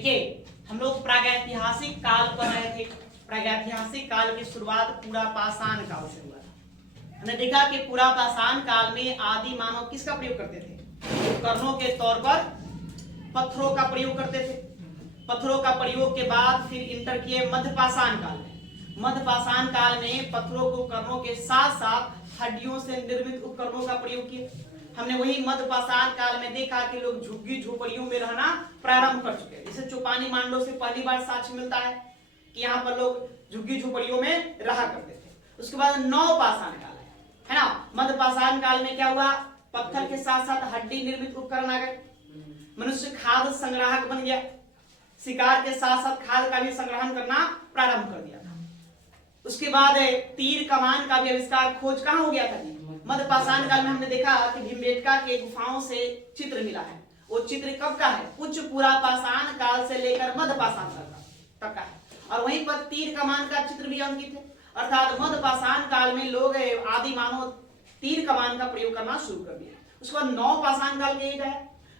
देखिए हम लोग प्रागैतिहासिक काल पढ़ रहे थे। प्रागैतिहासिक काल की शुरुआत पूरा पाषाण काल से हुआ था। हमने देखा कि पूरा पाषाण काल में आदि मानव किसका प्रयोग करते थे? उपकरणों के तौर पर पत्थरों का प्रयोग करते थे। पत्थरों का प्रयोग के बाद फिर इंटर किए मध्य पाषाण काल में। मध्य पाषाण काल में पत्थरों को उपकरणों के साथ साथ हड्डियों से निर्मित उपकरणों का प्रयोग किए। हमने वही मध्य पाषाण काल में देखा कि लोग झुग्गी झोपड़ियों में रहना प्रारंभ कर चुके हैं। जैसे चौपानी मांडव से पहली बार साक्ष्य मिलता है कि यहाँ पर लोग झुग्गी झोपड़ियों में रहा करते थे। उसके बाद नव पाषाण काल है ना। मध्य पाषाण काल में क्या हुआ? पत्थर के साथ साथ हड्डी निर्मित उपकरण आ गए। मनुष्य खाद्य संग्राहक बन गया। शिकार के साथ साथ खाद्य का भी संग्रहण करना प्रारंभ कर दिया था। उसके बाद तीर कमान का भी आविष्कार, खोज कहाँ हो गया था? मध्य पाषाण काल में हमने देखा कि भीमबेटका के गुफाओं से चित्र मिला है। वो चित्र कब का है? उच्च पूरा पाषाण काल से लेकर मध्य पाषाण काल तक का है। और वहीं पर तीर कमान का चित्र भी अंकित है। अर्थात मध्य पाषाण काल में लोग आदि मानव तीर कमान का प्रयोग करना शुरू कर दिया। उसके बाद नव पाषाण काल के गए।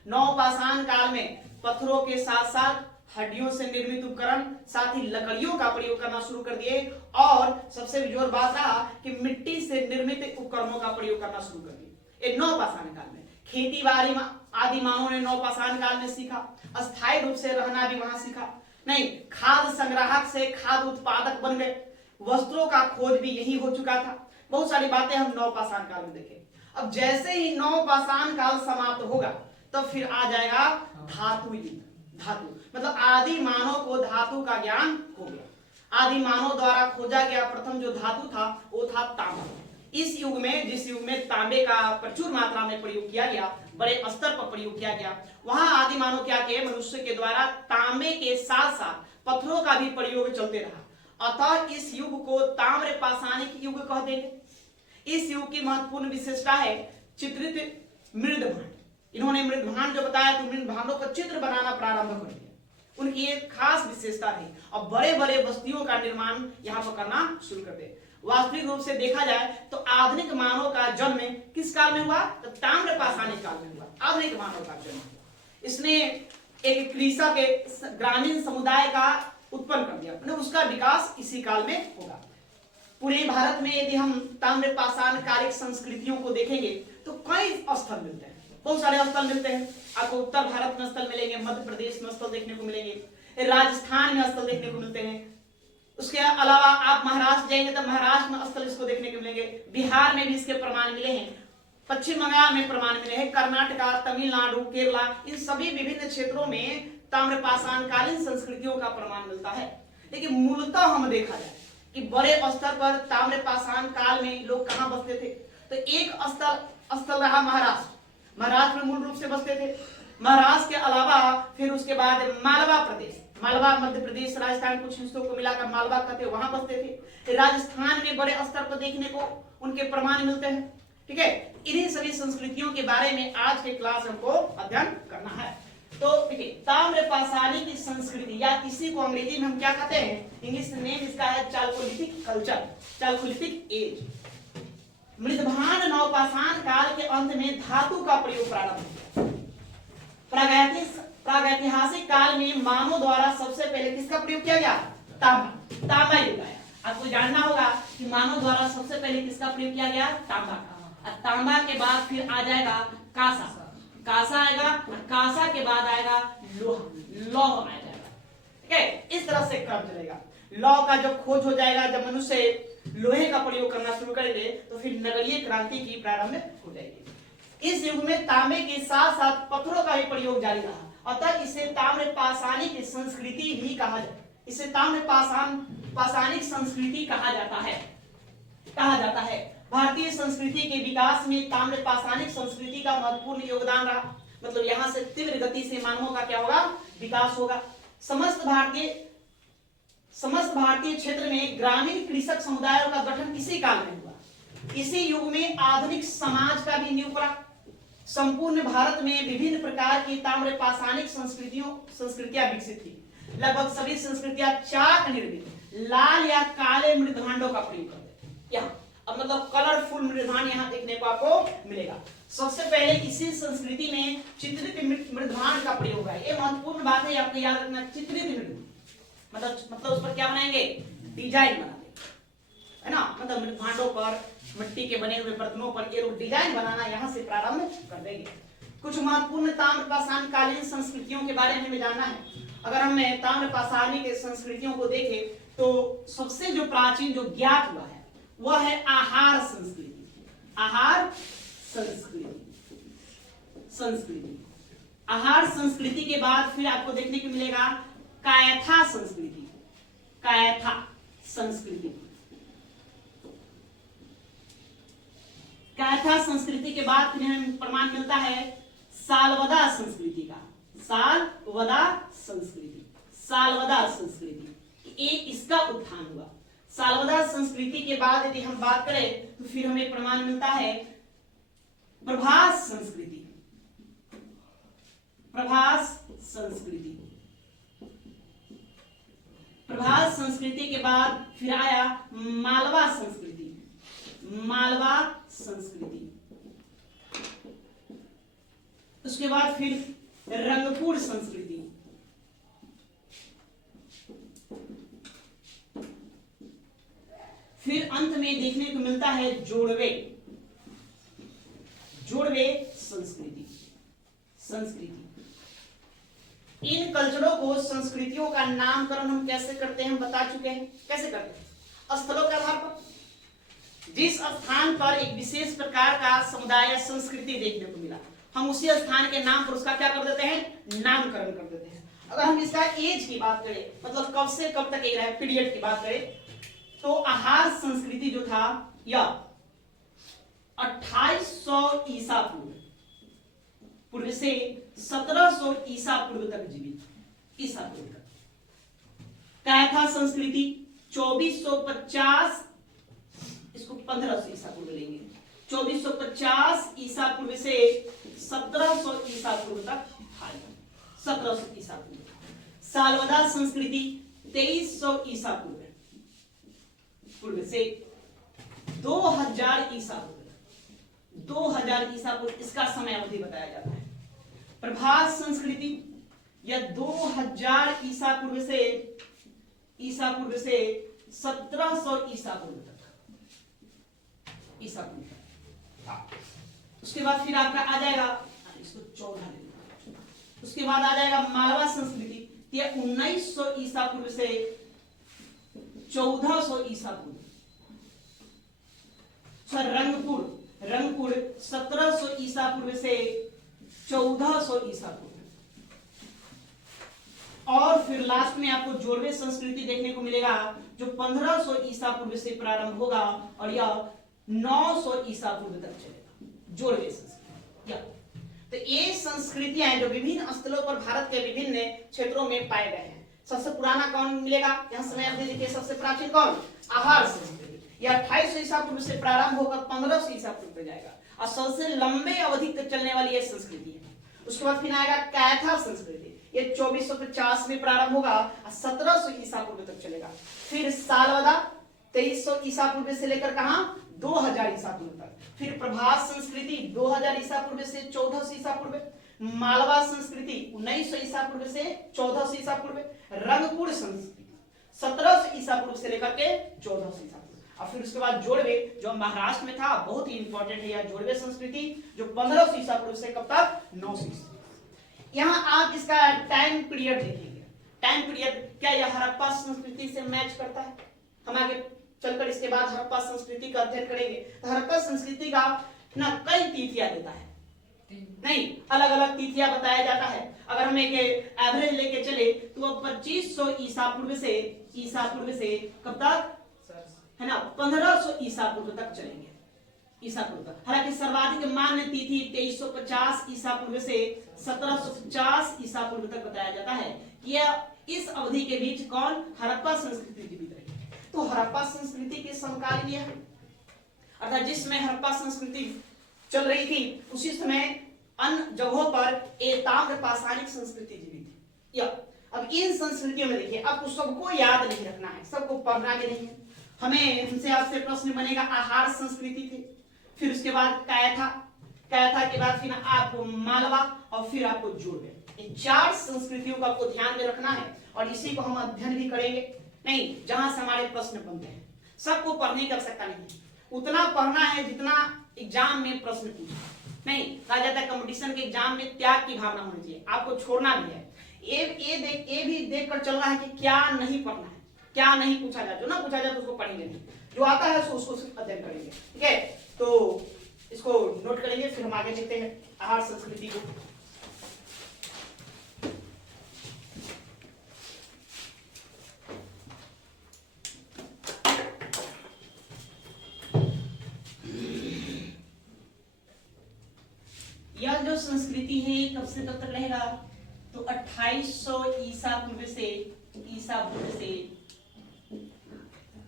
नव पाषाण काल में पत्थरों के साथ साथ हड्डियों से निर्मित उपकरण, साथ ही लकड़ियों का प्रयोग करना शुरू कर दिए। और सबसे जोर बात रहा कि मिट्टी से निर्मित उपकरणों का प्रयोग करना शुरू कर दिए। ये नव पाषाण काल में खेती बाड़ी आदि मानव ने नव पाषाण काल में सीखा। अस्थायी रूप से रहना भी वहां सीखा। नहीं, खाद्य संग्राहक से खाद्य उत्पादक बन गए। वस्त्रों का खोज भी यही हो चुका था। बहुत सारी बातें हम नव पाषाण काल में देखें। अब जैसे ही नव पाषाण काल समाप्त होगा तब फिर आ जाएगा धातु युग। धातु मतलब आदि मानव को धातु का ज्ञान हो गया। आदि मानव द्वारा खोजा गया प्रथम जो धातु था वो था तांबा। इस युग में, जिस युग में तांबे का प्रचुर मात्रा में प्रयोग किया गया, बड़े स्तर पर प्रयोग किया गया, वहां आदि मानव क्या किए? मनुष्य के द्वारा तांबे के साथ साथ पत्थरों का भी प्रयोग चलते रहा। अतः इस युग को ताम्र पाषाणिक युग कह देंगे। इस युग की महत्वपूर्ण विशेषता है चित्रित मृदभांड। इन्होंने मृदभांड जो बताया तो मृदभांडों पर चित्र बनाना प्रारंभ कर दिया। उनकी एक खास विशेषता थी। अब बड़े बड़े बस्तियों का निर्माण यहाँ पर करना शुरू कर दे। वास्तविक रूप से देखा जाए तो आधुनिक मानव का जन्म किस काल में हुआ? तो ताम्र पाषाणिक काल में हुआ। आधुनिक मानव का जन्म इसने एक कृषक ग्रामीण समुदाय का उत्पन्न कर दिया। उसका विकास इसी काल में होगा। पूरे भारत में यदि हम ताम्र पाषाण कालिक संस्कृतियों को देखेंगे तो कई स्थल मिलते हैं। बहुत सारे स्थल मिलते हैं। आपको उत्तर भारत में स्थल मिलेंगे, मध्य प्रदेश में स्थल देखने को मिलेंगे, राजस्थान में स्थल देखने को मिलते हैं। उसके अलावा आप महाराष्ट्र जाएंगे तो महाराष्ट्र में स्थल इसको देखने को मिलेंगे। बिहार में भी इसके प्रमाण मिले हैं। पश्चिम बंगाल में प्रमाण मिले हैं। कर्नाटका, तमिलनाडु, केरला, इन सभी विभिन्न क्षेत्रों में ताम्र पाषाण कालीन संस्कृतियों का प्रमाण मिलता है। लेकिन मूलतः हम देखा जाए कि बड़े स्तर पर ताम्र पाषाण काल में लोग कहाँ बसते थे? तो एक स्थल रहा महाराष्ट्र। महाराष्ट्र में मूल रूप से बसते थे। महाराष्ट्र के अलावा फिर उसके बाद मालवा प्रदेश, मालवा मध्य प्रदेश, राजस्थान कुछ हिस्सों को मिलाकर मालवा कहते हैं, वहां बसते थे। राजस्थान में बड़े स्तर पर देखने को उनके प्रमाण मिलते हैं। ठीक है, इन्हीं सभी संस्कृतियों के बारे में आज के क्लास हमको अध्ययन करना है। तो देखिए ताम्र पाषाणी की संस्कृति या इसी को अंग्रेजी में हम क्या कहते हैं? इंग्लिश नेम इसका है चाल्कोलिथिक कल्चर, चाल्कोलिथिक एज। मृदभांड नवपाषाण काल के अंत में धातु का प्रयोग प्रारंभ हुआ। प्रागैतिहासिक काल में मानव द्वारा सबसे पहले किसका प्रयोग किया गया? तांबा। तांबा युग आया। आपको जानना होगा कि मानव द्वारा सबसे पहले किसका प्रयोग किया गया? तांबा का। तांबा के बाद फिर आ जाएगा कांसा, कांसा आएगा, और कांसा के बाद आएगा लोहा, लौह आ जाएगा। ठीक है, इस तरह से क्रम चलेगा। लौह का जब खोज हो जाएगा, जब मनुष्य लोहे का प्रयोग करना शुरू करेंगे तो फिर नगरीय क्रांति की प्रारंभ हो जाएगी। इस युग में तांबे के साथ साथ पत्थरों का भी प्रयोग जारी रहा। अतः इसे ताम्र पाषाणिक संस्कृति भी कहा जाता है। इसे ताम्र पाषाणिक संस्कृति कहा जाता है। भारतीय संस्कृति के विकास में ताम्र पाषाणिक संस्कृति का महत्वपूर्ण योगदान रहा। मतलब यहाँ से तीव्र गति से मानवों का क्या होगा? विकास होगा। समस्त भारतीय क्षेत्र में ग्रामीण कृषक समुदायों का गठन इसी काल में हुआ। इसी युग में आधुनिक समाज का भी नींव पड़ा। संपूर्ण भारत में विभिन्न प्रकार की ताम्र पाषाणिक संस्कृतियां विकसित थी। लगभग सभी संस्कृतियां चाक निर्मित लाल या काले मृदभांडों का प्रयोग करते थे। यहाँ अब मतलब कलरफुल मृदभांड यहाँ देखने को आपको मिलेगा। सबसे पहले इसी संस्कृति में चित्रित मृदभांड का प्रयोग है। ये महत्वपूर्ण बात है, आपको याद रखना। चित्रित मतलब उस पर क्या बनाएंगे, डिजाइन बना देंगे, है ना। मतलब मृदभांडों पर, मिट्टी के बने हुए बर्तनों पर ये लोग डिजाइन बनाना यहाँ से प्रारंभ कर देंगे। कुछ महत्वपूर्ण ताम्रपाषाण कालीन संस्कृतियों के बारे में जानना है। अगर हम ताम्रपाषाणी के संस्कृतियों को देखें तो सबसे जो प्राचीन जो ज्ञात हुआ है वह है आहार संस्कृति। आहार संस्कृति आहार संस्कृति के बाद फिर आपको देखने को मिलेगा कायथा संस्कृति। कायथा संस्कृति, कायथा संस्कृति के बाद फिर हमें प्रमाण मिलता है सालवदा संस्कृति का। सालवदा संस्कृति, सालवदा संस्कृति, ये इसका उत्थान हुआ। सालवदा संस्कृति के बाद यदि हम बात करें तो फिर हमें प्रमाण मिलता है प्रभास संस्कृति। प्रभास संस्कृति, प्रभास संस्कृति के बाद फिर आया मालवा संस्कृति। मालवा संस्कृति, उसके बाद फिर रंगपुर संस्कृति। फिर अंत में देखने को मिलता है जोड़वे। जोड़वे संस्कृति। इन कल्चरों को, संस्कृतियों का नामकरण हम कैसे करते हैं, हम बता चुके हैं। कैसे करते हैं, स्थलों के आधार पर। जिस स्थान पर एक विशेष प्रकार का समुदाय या संस्कृति देखने को मिला, हम उसी स्थान के नाम पर उसका क्या कर देते हैं, नामकरण कर देते हैं। अगर हम इसका एज की बात करें, मतलब कब से कब तक एक पीरियड की बात करें, तो आहार संस्कृति जो था यह 2800 ईसा पूर्व से 1700 ईसा पूर्व तक जीवित। ईसा पूर्व तक। कायथा संस्कृति 2450, इसको 1500 ईसा पूर्व लेंगे, 2450 ईसा पूर्व से 1700 ईसा पूर्व तक, 1700 ईसा पूर्व। सालवदा संस्कृति 2300 ईसा पूर्व से 2000 ईसा पूर्व, 2000 ईसा पूर्व इसका समय अवधि बताया जाता है। प्रभास संस्कृति यह 2000 ईसा पूर्व से 1700 ईसा पूर्व तक, ईसा पूर्व तक। उसके बाद फिर आपका आ जाएगा, इसको 14 ले, उसके बाद आ जाएगा मालवा संस्कृति, यह 1900 ईसा पूर्व से 1400 ईसा पूर्व। रंगपुर 1700 ईसा पूर्व से 1400 ईसा पूर्व। और फिर लास्ट में आपको जोड़वे संस्कृति देखने को मिलेगा जो 1500 ईसा पूर्व से प्रारंभ होगा और यह 900 ईसा पूर्व तक चलेगा। जोड़वे संस्कृति। तो ये संस्कृतियां जो विभिन्न स्थलों पर भारत के विभिन्न क्षेत्रों में पाए गए हैं। सबसे पुराना कौन मिलेगा, यहाँ समय अवधि देखिए, सबसे प्राचीन कौन, आहार संस्कृति। यह 2800 ईसा पूर्व से प्रारंभ होकर 1500 ईसा पूर्व तक जाएगा और सबसे लंबे अवधि तक चलने वाली यह संस्कृति है। उसके बाद फिर आएगा कायथा संस्कृति, ये 2450 में प्रारंभ होगा और 1700 ईसा पूर्व तक चलेगा। फिर सालवदा 2300 ईसा पूर्व से लेकर कहां, 2000 ईसा पूर्व तक। फिर प्रभास संस्कृति 2000 ईसा पूर्व से 1400 ईसा पूर्व। मालवा संस्कृति 1900 ईसा पूर्व से 1400 ईसा पूर्व। रंगपुर संस्कृति 1700 ईसा पूर्व से लेकर के 1400 ईसा पूर्व। और फिर उसके बाद जोड़वे जो महाराष्ट्र में था, बहुत ही इंपॉर्टेंट है यह जोड़वे संस्कृति, जो 1500 ईसा पूर्व से कब तक, 900 ईसा। यहाँ आप इसका टाइम पीरियड देखेंगे। टाइम पीरियड क्या यह हड़प्पा संस्कृति से मैच करता है? हम आगे चलकर इसके बाद हड़प्पा संस्कृति का अध्ययन करेंगे। तो हड़प्पा संस्कृति का ना कई तिथियां देता है, नहीं अलग अलग तिथियां बताया जाता है। अगर हम एक एवरेज लेके चले तो 2500 ईसा पूर्व से कब तक, है ना, 1500 ईसा पूर्व तक चलेंगे, ईसा पूर्व तक। हालांकि सर्वाधिक मान्य तिथि 2350 ईसा पूर्व से 1750 ईसा पूर्व तक बताया जाता है कि यह इस अवधि के बीच कौन, हड़प्पा संस्कृति जीवित रही। तो हड़प्पा संस्कृति के समकालीन है, अर्थात जिस समय हड़प्पा संस्कृति चल रही थी उसी समय अन्य जगहों पर ताम्रपाषाणिक संस्कृति जीवित थी। अब इन संस्कृतियों में देखिए, आपको सबको याद नहीं रखना है, सबको पढ़ना के नहीं है। हमें इनसे आपसे प्रश्न बनेगा आहार संस्कृति थे, फिर उसके बाद कैथा, कैथा के बाद फिर आपको मालवा और फिर आपको जोड़वे। इन 4 संस्कृतियों को आपको ध्यान में रखना है और इसी को हम अध्ययन भी करेंगे। नहीं, जहां से हमारे प्रश्न बनते हैं, सबको पढ़ने की आवश्यकता नहीं है, उतना पढ़ना है जितना एग्जाम में प्रश्न पूछे। नहीं, कहा जाता है कंपटीशन के एग्जाम में त्याग की भावना होनी चाहिए, आपको छोड़ना भी है। ये भी देख कर चलना है कि क्या नहीं पढ़ना है, क्या नहीं पूछा जाए, जो ना पूछा जाए तो उसको पढ़ेंगे नहीं, जो आता है उसको अध्ययन करेंगे। ठीक है, तो इसको नोट करेंगे, फिर हम आगे देखते हैं आहार संस्कृति को। यह जो संस्कृति है कब से कब तक रहेगा, तो 2800 ईसा पूर्व से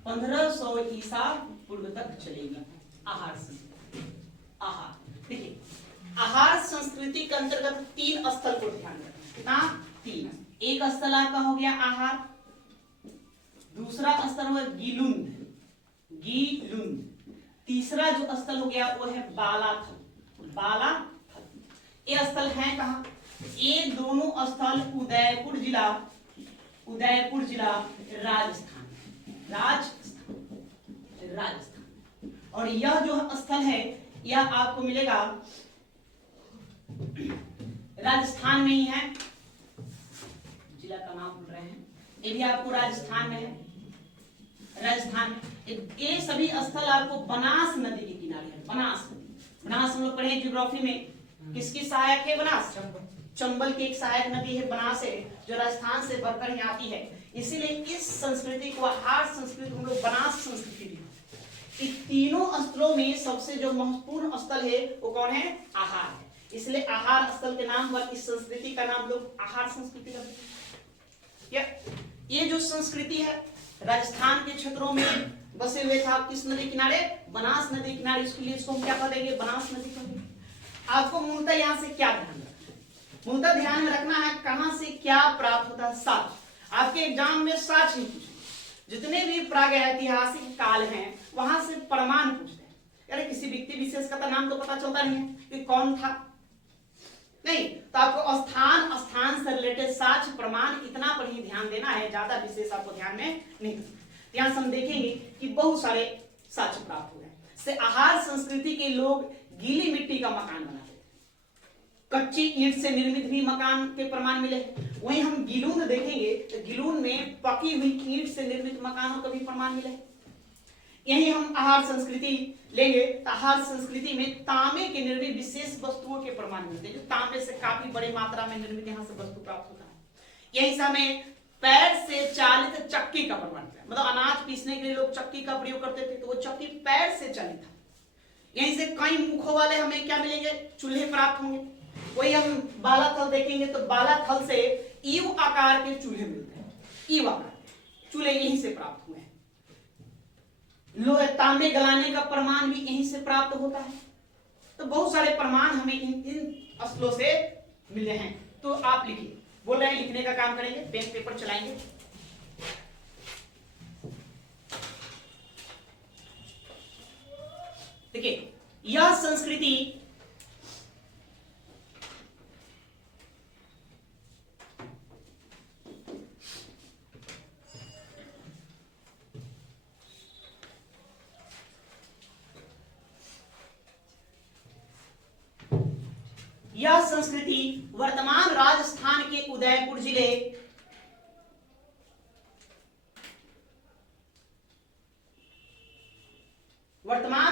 1500 ईसा पूर्व तक चलेगी आहार संस्कृति। आहार, देखिए आहार संस्कृति के अंतर्गत 3 स्थल को ध्यान रखना। कितना? 3। एक स्थल आपका हो गया आहार, दूसरा स्थल हुआ गीलुंद, तीसरा जो स्थल हो गया वो है बालाथल। ये स्थल है कहां? ये दोनों स्थल उदयपुर जिला राजस्थान। और यह जो स्थल है यह आपको मिलेगा राजस्थान में ही है। जिला का नाम भूल रहे हैं, ये भी आपको राजस्थान में है। राजस्थान में ये सभी स्थल आपको बनास नदी के किनारे है। बनास हम लोग पढ़े ज्योग्राफी में, किसकी सहायक है? बनास, चंबल की एक सहायक नदी है बनास है, जो राजस्थान से बढ़कर यहाँ आती है। इसीलिए इस संस्कृति को आहार संस्कृति हम लोग बनास संस्कृति भी। इन तीनों स्थलों में सबसे जो महत्वपूर्ण स्थल है वो कौन है? आहार है। इसलिए आहार स्थल के नाम पर इस संस्कृति का नाम लोग आहार संस्कृति करते हैं। ये जो संस्कृति है राजस्थान के क्षेत्रों में बसे हुए था, किस नदी किनारे? बनास नदी किनारे। इसके लिए इसको हम क्या करेंगे? बनास नदी कहेंगे। आपको मूलतः यहाँ से क्या ध्यान रखना है? मूलतः ध्यान में रखना है कहां से क्या प्राप्त होता है। साक्ष्य, आपके एग्जाम में साक्ष्य नहीं पूछे, जितने भी प्रागैतिहासिक काल हैं वहां से प्रमाण पूछते हैं। यानी किसी व्यक्ति विशेष का नाम तो पता चलता नहीं है कि कौन था, नहीं, तो आपको स्थान से रिलेटेड साक्ष्य प्रमाण इतना पर ही ध्यान देना है, ज्यादा विशेष आपको ध्यान में नहीं देना। ध्यान से हम देखेंगे कि बहुत सारे साक्ष्य प्राप्त हुए हैं। से आहार संस्कृति के लोग गीली मिट्टी का मकान बनाते थे, कच्ची ईंट से निर्मित भी मकान के प्रमाण मिले हैं। वहीं हम गिलून देखेंगे तो गिलून में पकी हुई ईंट से निर्मित मकानों का भी प्रमाण मिले हैं। यही हम आहार संस्कृति लेंगे तो आहार संस्कृति में तांबे के निर्मित विशेष वस्तुओं के प्रमाण मिलते हैं, जो तांबे से काफी बड़ी मात्रा में निर्मित यहाँ से वस्तु प्राप्त होता है। यही से हमें पैर से चालित चक्की का प्रमाण मिला, मतलब अनाज पीसने के लिए लोग चक्की का प्रयोग करते थे, तो वो चक्की पैर से चलित था। यहीं से कई मुखों वाले हमें क्या मिलेंगे? चूल्हे प्राप्त होंगे। वही हम बालाथल देखेंगे तो बालाथल से ईव आकार के चूल्हे मिलते हैं। ईव आकार चूल्हे यहीं से प्राप्त हुए हैं। लोहे तांबे गलाने का प्रमाण भी यहीं से प्राप्त होता है। तो बहुत सारे प्रमाण हमें इन स्थलों से मिले हैं। तो आप लिखिए, बोल रहे हैं लिखने का काम करेंगे, पेन पेपर चलाएंगे। देखिए यह संस्कृति वर्तमान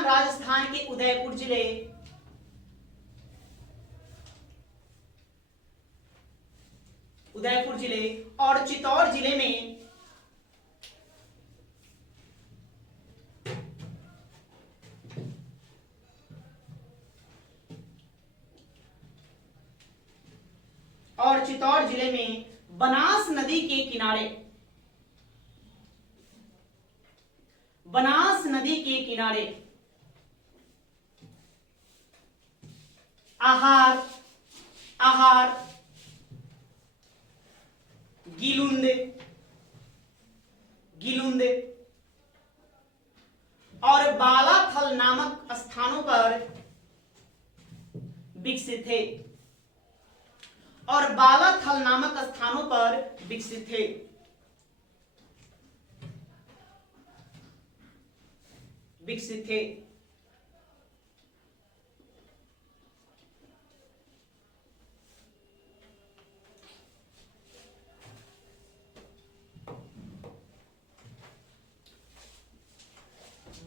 राजस्थान के उदयपुर जिले और चित्तौड़ जिले में बनास नदी के किनारे आहार गिलुंद थे और बालाथल नामक स्थानों पर विकसित थे। विकसित थे।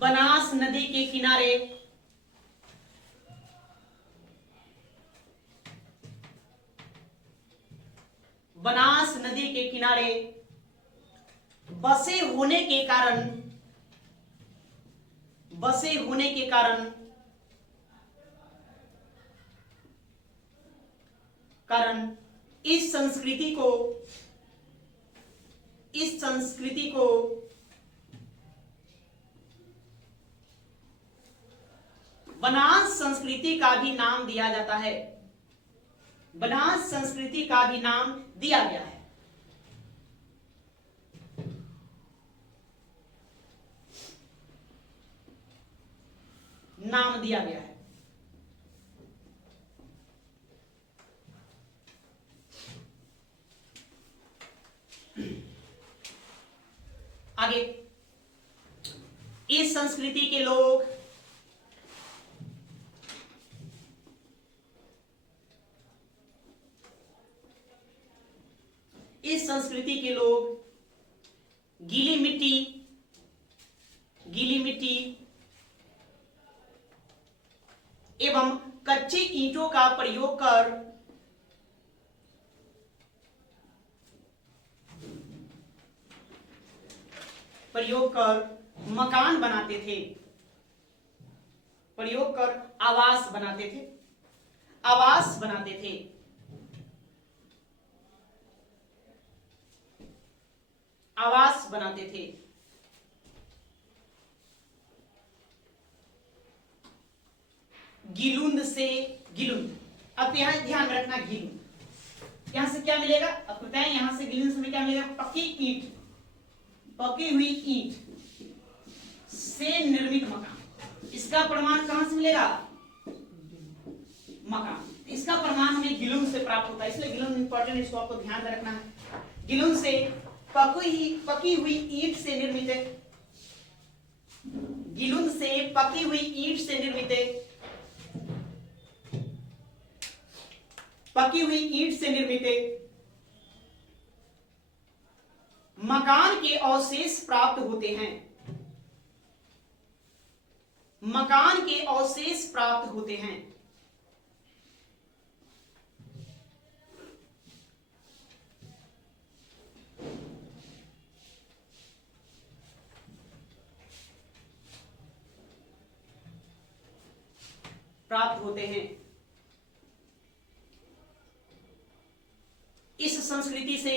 बनास नदी के किनारे बनास नदी के किनारे बसे होने के कारण इस संस्कृति को बनास संस्कृति का भी नाम दिया जाता है। बनास संस्कृति का भी नाम दिया गया है। नाम दिया गया है। आगे, इस संस्कृति के लोग गीली मिट्टी एवं कच्ची ईंटों का प्रयोग कर मकान बनाते थे। प्रयोग कर आवास बनाते थे। गिलुंद। अब यहां ध्यान रखना, गिलुंद यहां से क्या मिलेगा? अब बताएं, यहां से गिलुंद में क्या मिलेगा? पकी हुई ईंट से निर्मित मकान। इसका प्रमाण कहां से मिलेगा? मकान। इसका प्रमाण हमें गिलुंद से प्राप्त होता है, इसलिए गिलुंद इंपॉर्टेंट, इसको आपको ध्यान में रखना है। गिलुंद से पकी हुई ईंट से निर्मित मकान के अवशेष प्राप्त होते हैं। इस संस्कृति से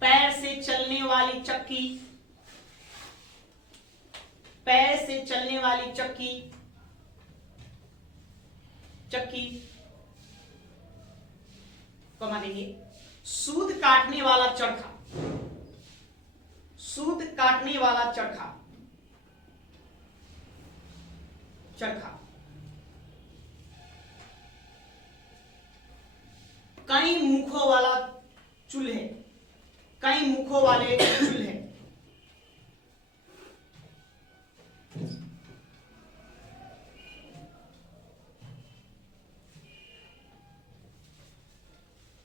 पैर से चलने वाली चक्की को मानेंगे। सूत काटने वाला चरखा, कई मुखों वाले चूल्हे,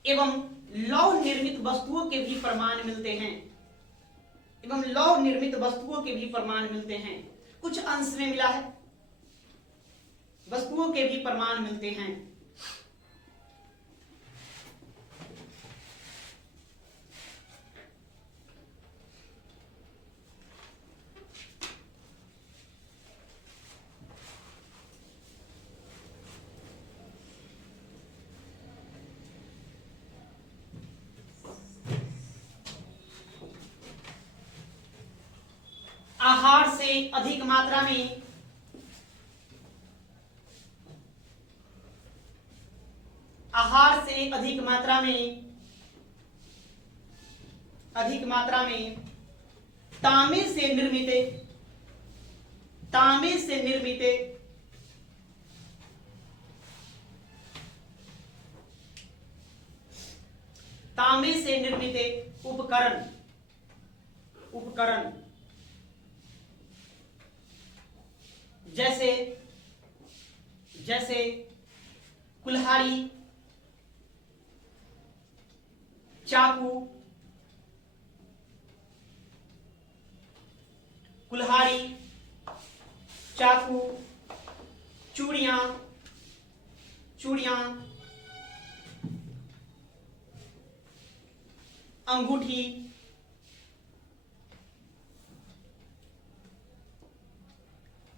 एवं लौह निर्मित वस्तुओं के भी प्रमाण मिलते हैं। कुछ अंश में मिला है, वस्तुओं के भी प्रमाण मिलते हैं। आहार से अधिक मात्रा में आहार से से अधिक मात्रा में तांबे से निर्मित उपकरण जैसे कुल्हाड़ी, चाकू, चूड़ियां, अंगूठी,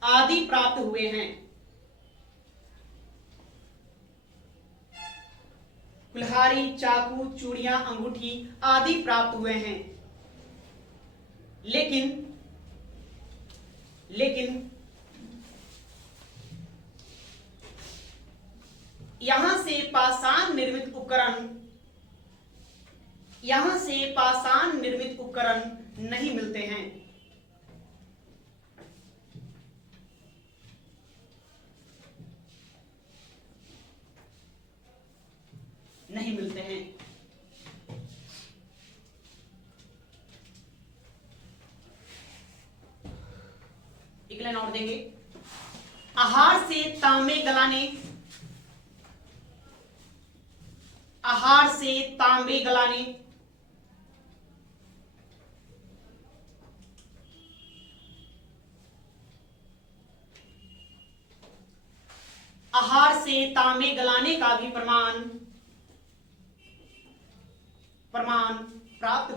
आदि प्राप्त हुए हैं। कुल्हाड़ी, चाकू, चूड़ियां, अंगूठी आदि प्राप्त हुए हैं। लेकिन यहां से पाषाण निर्मित उपकरण नहीं मिलते हैं। एक लाइन और देंगे। आहार से तांबे गलाने, आहार से तांबे गलाने, आहार से तांबे गलाने का भी प्रमाण प्राप्त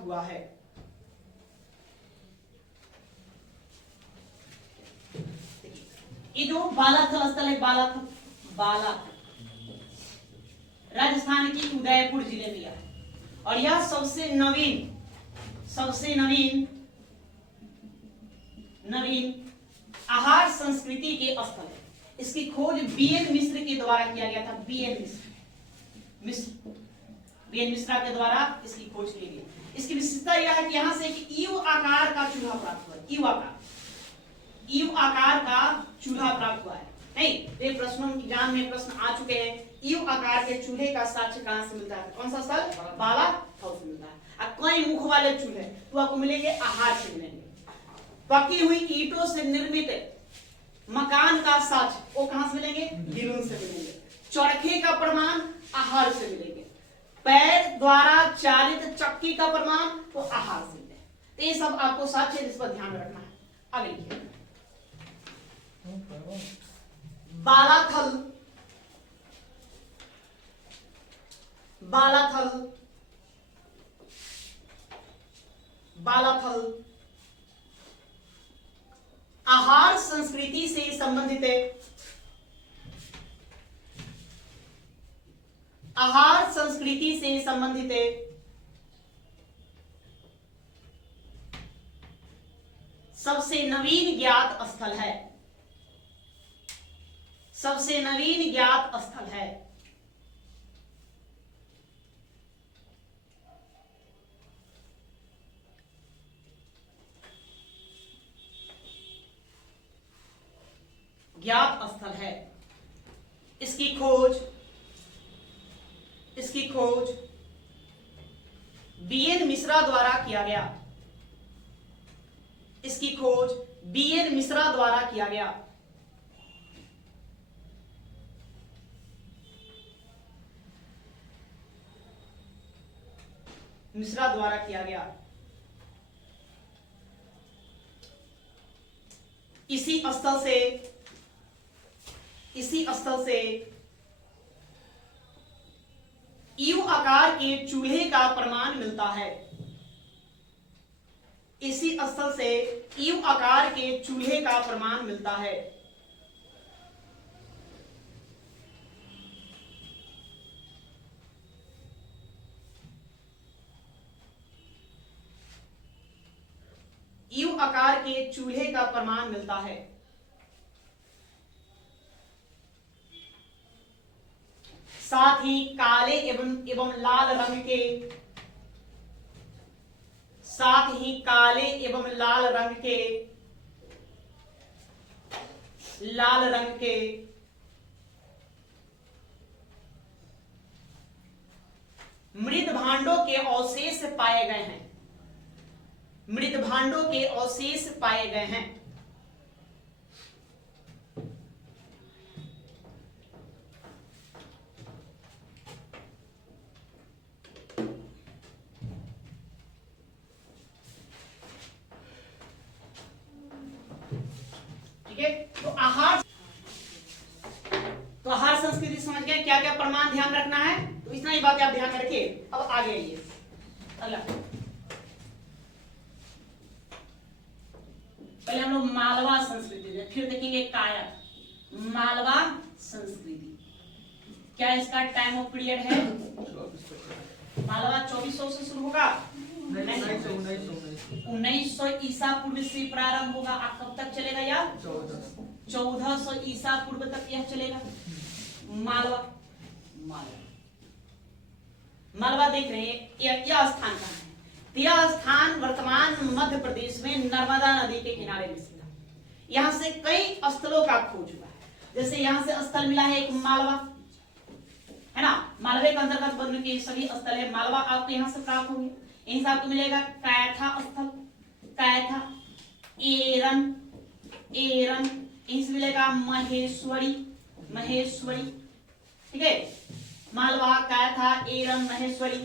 हुआ है। ये जो बालाथल स्थल है, बालाथल राजस्थान की उदयपुर जिले में है और यह सबसे नवीन आहार संस्कृति के स्थल है। इसकी खोज बीएन मिश्र के द्वारा किया गया था। बीएन मिश्रा के द्वारा इसकी खोज की गई। इसकी विशेषता यह है कि यहां से एक यू आकार का चूल्हा प्राप्त हुआ है। यू आकार का चूल्हा प्राप्त हुआ है। नहीं, ये प्रश्नों की एग्जाम में प्रश्न आ चुके हैं। यू आकार के चूल्हे का साक्ष्य कहां से मिलता है? कौन सा स्थल? बालाथल से मिलता है। और कई मुख वाले चूल्हे तो आपको मिलेंगे आहार से मिलेंगे। पकी हुई ईंटों से निर्मित मकान का साक्ष्य वो कहां से मिलेंगे? गिरुन से मिलेंगे। चरखे का प्रमाण आहार से मिलेंगे। पैर द्वारा चालित चक्की का प्रमाण तो आहार से मिलेगा। तो ये सब आपको साक्ष्य इस पर ध्यान रखना है। आगे लिखिए। बालाथल आहार संस्कृति से संबंधित है। आहार संस्कृति से संबंधित है। सबसे नवीन ज्ञात स्थल है। सबसे नवीन ज्ञात स्थल है। ज्ञात स्थल है। इसकी खोज बीएन मिश्रा द्वारा किया गया। इसकी खोज बीएन मिश्रा द्वारा किया गया। मिश्रा द्वारा किया गया। इसी स्थल से यू आकार के चूल्हे का प्रमाण मिलता है। इसी स्थल से यू आकार के चूल्हे का प्रमाण मिलता है। यू आकार के चूल्हे का प्रमाण मिलता है। साथ ही काले एवं लाल रंग के, साथ ही काले एवं लाल रंग के मृत भांडों के अवशेष पाए गए हैं। मृत भांडों के अवशेष पाए गए हैं। ठीक है, तो आहार संस्कृति समझ गए, क्या क्या प्रमाण ध्यान रखना है, तो इतना ही बात आप ध्यान में रखिए। अब आगे आइए अगला। पहले हम लोग मालवा संस्कृति, फिर देखेंगे कायक। मालवा संस्कृति, क्या इसका टाइम ऑफ पीरियड है? मालवा 2400 से शुरू होगा, 1900 ईसा पूर्व से प्रारंभ होगा। आप कब तक चलेगा यार? 1400 ईसा पूर्व तक यह चलेगा। मालवा, मालवा देख रहे हैं, यह स्थान कहाँ है? यह स्थान वर्तमान मध्य प्रदेश में नर्मदा नदी के किनारे में स्थित है। यहाँ से कई स्थलों का खोज हुआ है। जैसे यहाँ से स्थल मिला है एक मालवा, है ना, मालवे के अंतर्गत बन के सभी स्थल है। मालवा आपको यहाँ से प्राप्त होंगे। यहीं से आपको मिलेगा कैथा स्थल, कैथा, एरन, यहीं से मिलेगा महेश्वरी, ठीक है। मालवा, कैथा, एरन, महेश्वरी,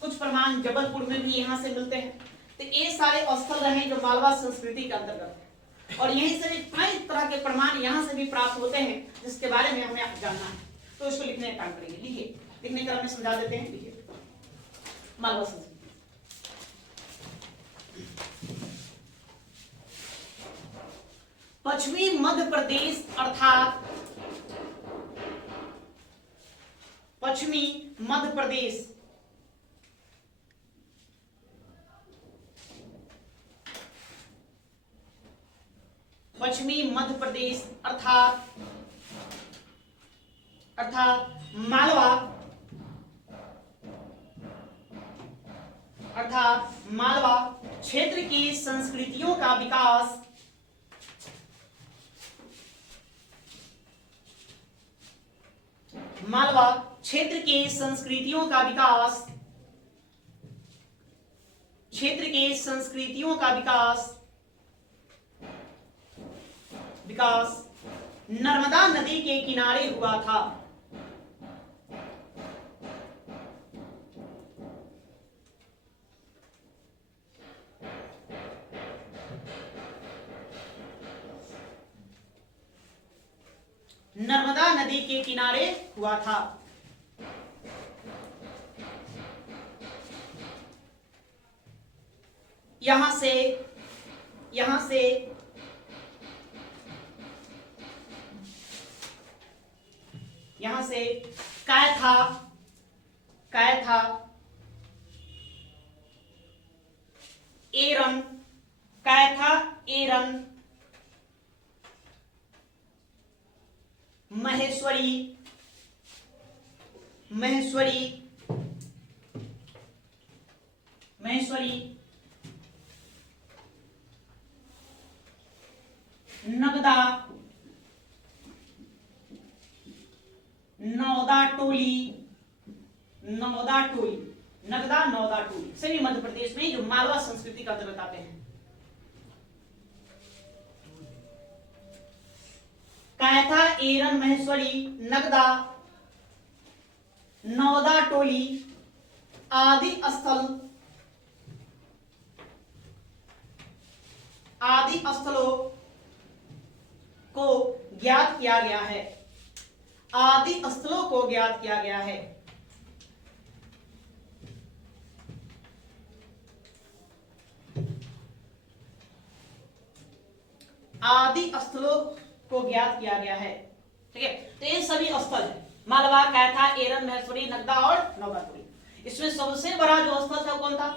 कुछ प्रमाण जबलपुर में भी यहाँ से मिलते हैं। तो ये सारे स्थल रहे जो मालवा संस्कृति के अंतर्गत है, और यहीं से भी कई तरह के प्रमाण यहाँ से भी प्राप्त होते हैं, जिसके बारे में हमें जानना है। तो इसको लिखने का काम करेंगे। लिखिए, लिखने का हमें समझा देते हैं। लिखिए, मालवा संस्कृति। पश्चिमी मध्य प्रदेश अर्थात पश्चिमी मध्य प्रदेश अर्थात मालवा क्षेत्र की संस्कृतियों का विकास नर्मदा नदी के किनारे हुआ था। नर्मदा नदी के किनारे हुआ था। यहां से कैथा, एरन, महेश्वरी, नगदा, नौदा टोली सभी मध्य प्रदेश में जो मालवा संस्कृति का अंतर्गत आते हैं। कैथा, एरन, महेश्वरी, नगदा, नौदा टोली आदि स्थलों को ज्ञात किया गया है। आदि स्थलों को ज्ञात किया गया है। आदि स्थलों को ज्ञात किया गया है। ठीक है, तो ये सभी स्थल है, मालवा, कैथा, एरन, महेश्वरी, नगदा और नौदाटोली। इसमें सबसे बड़ा जो स्थल था कौन था?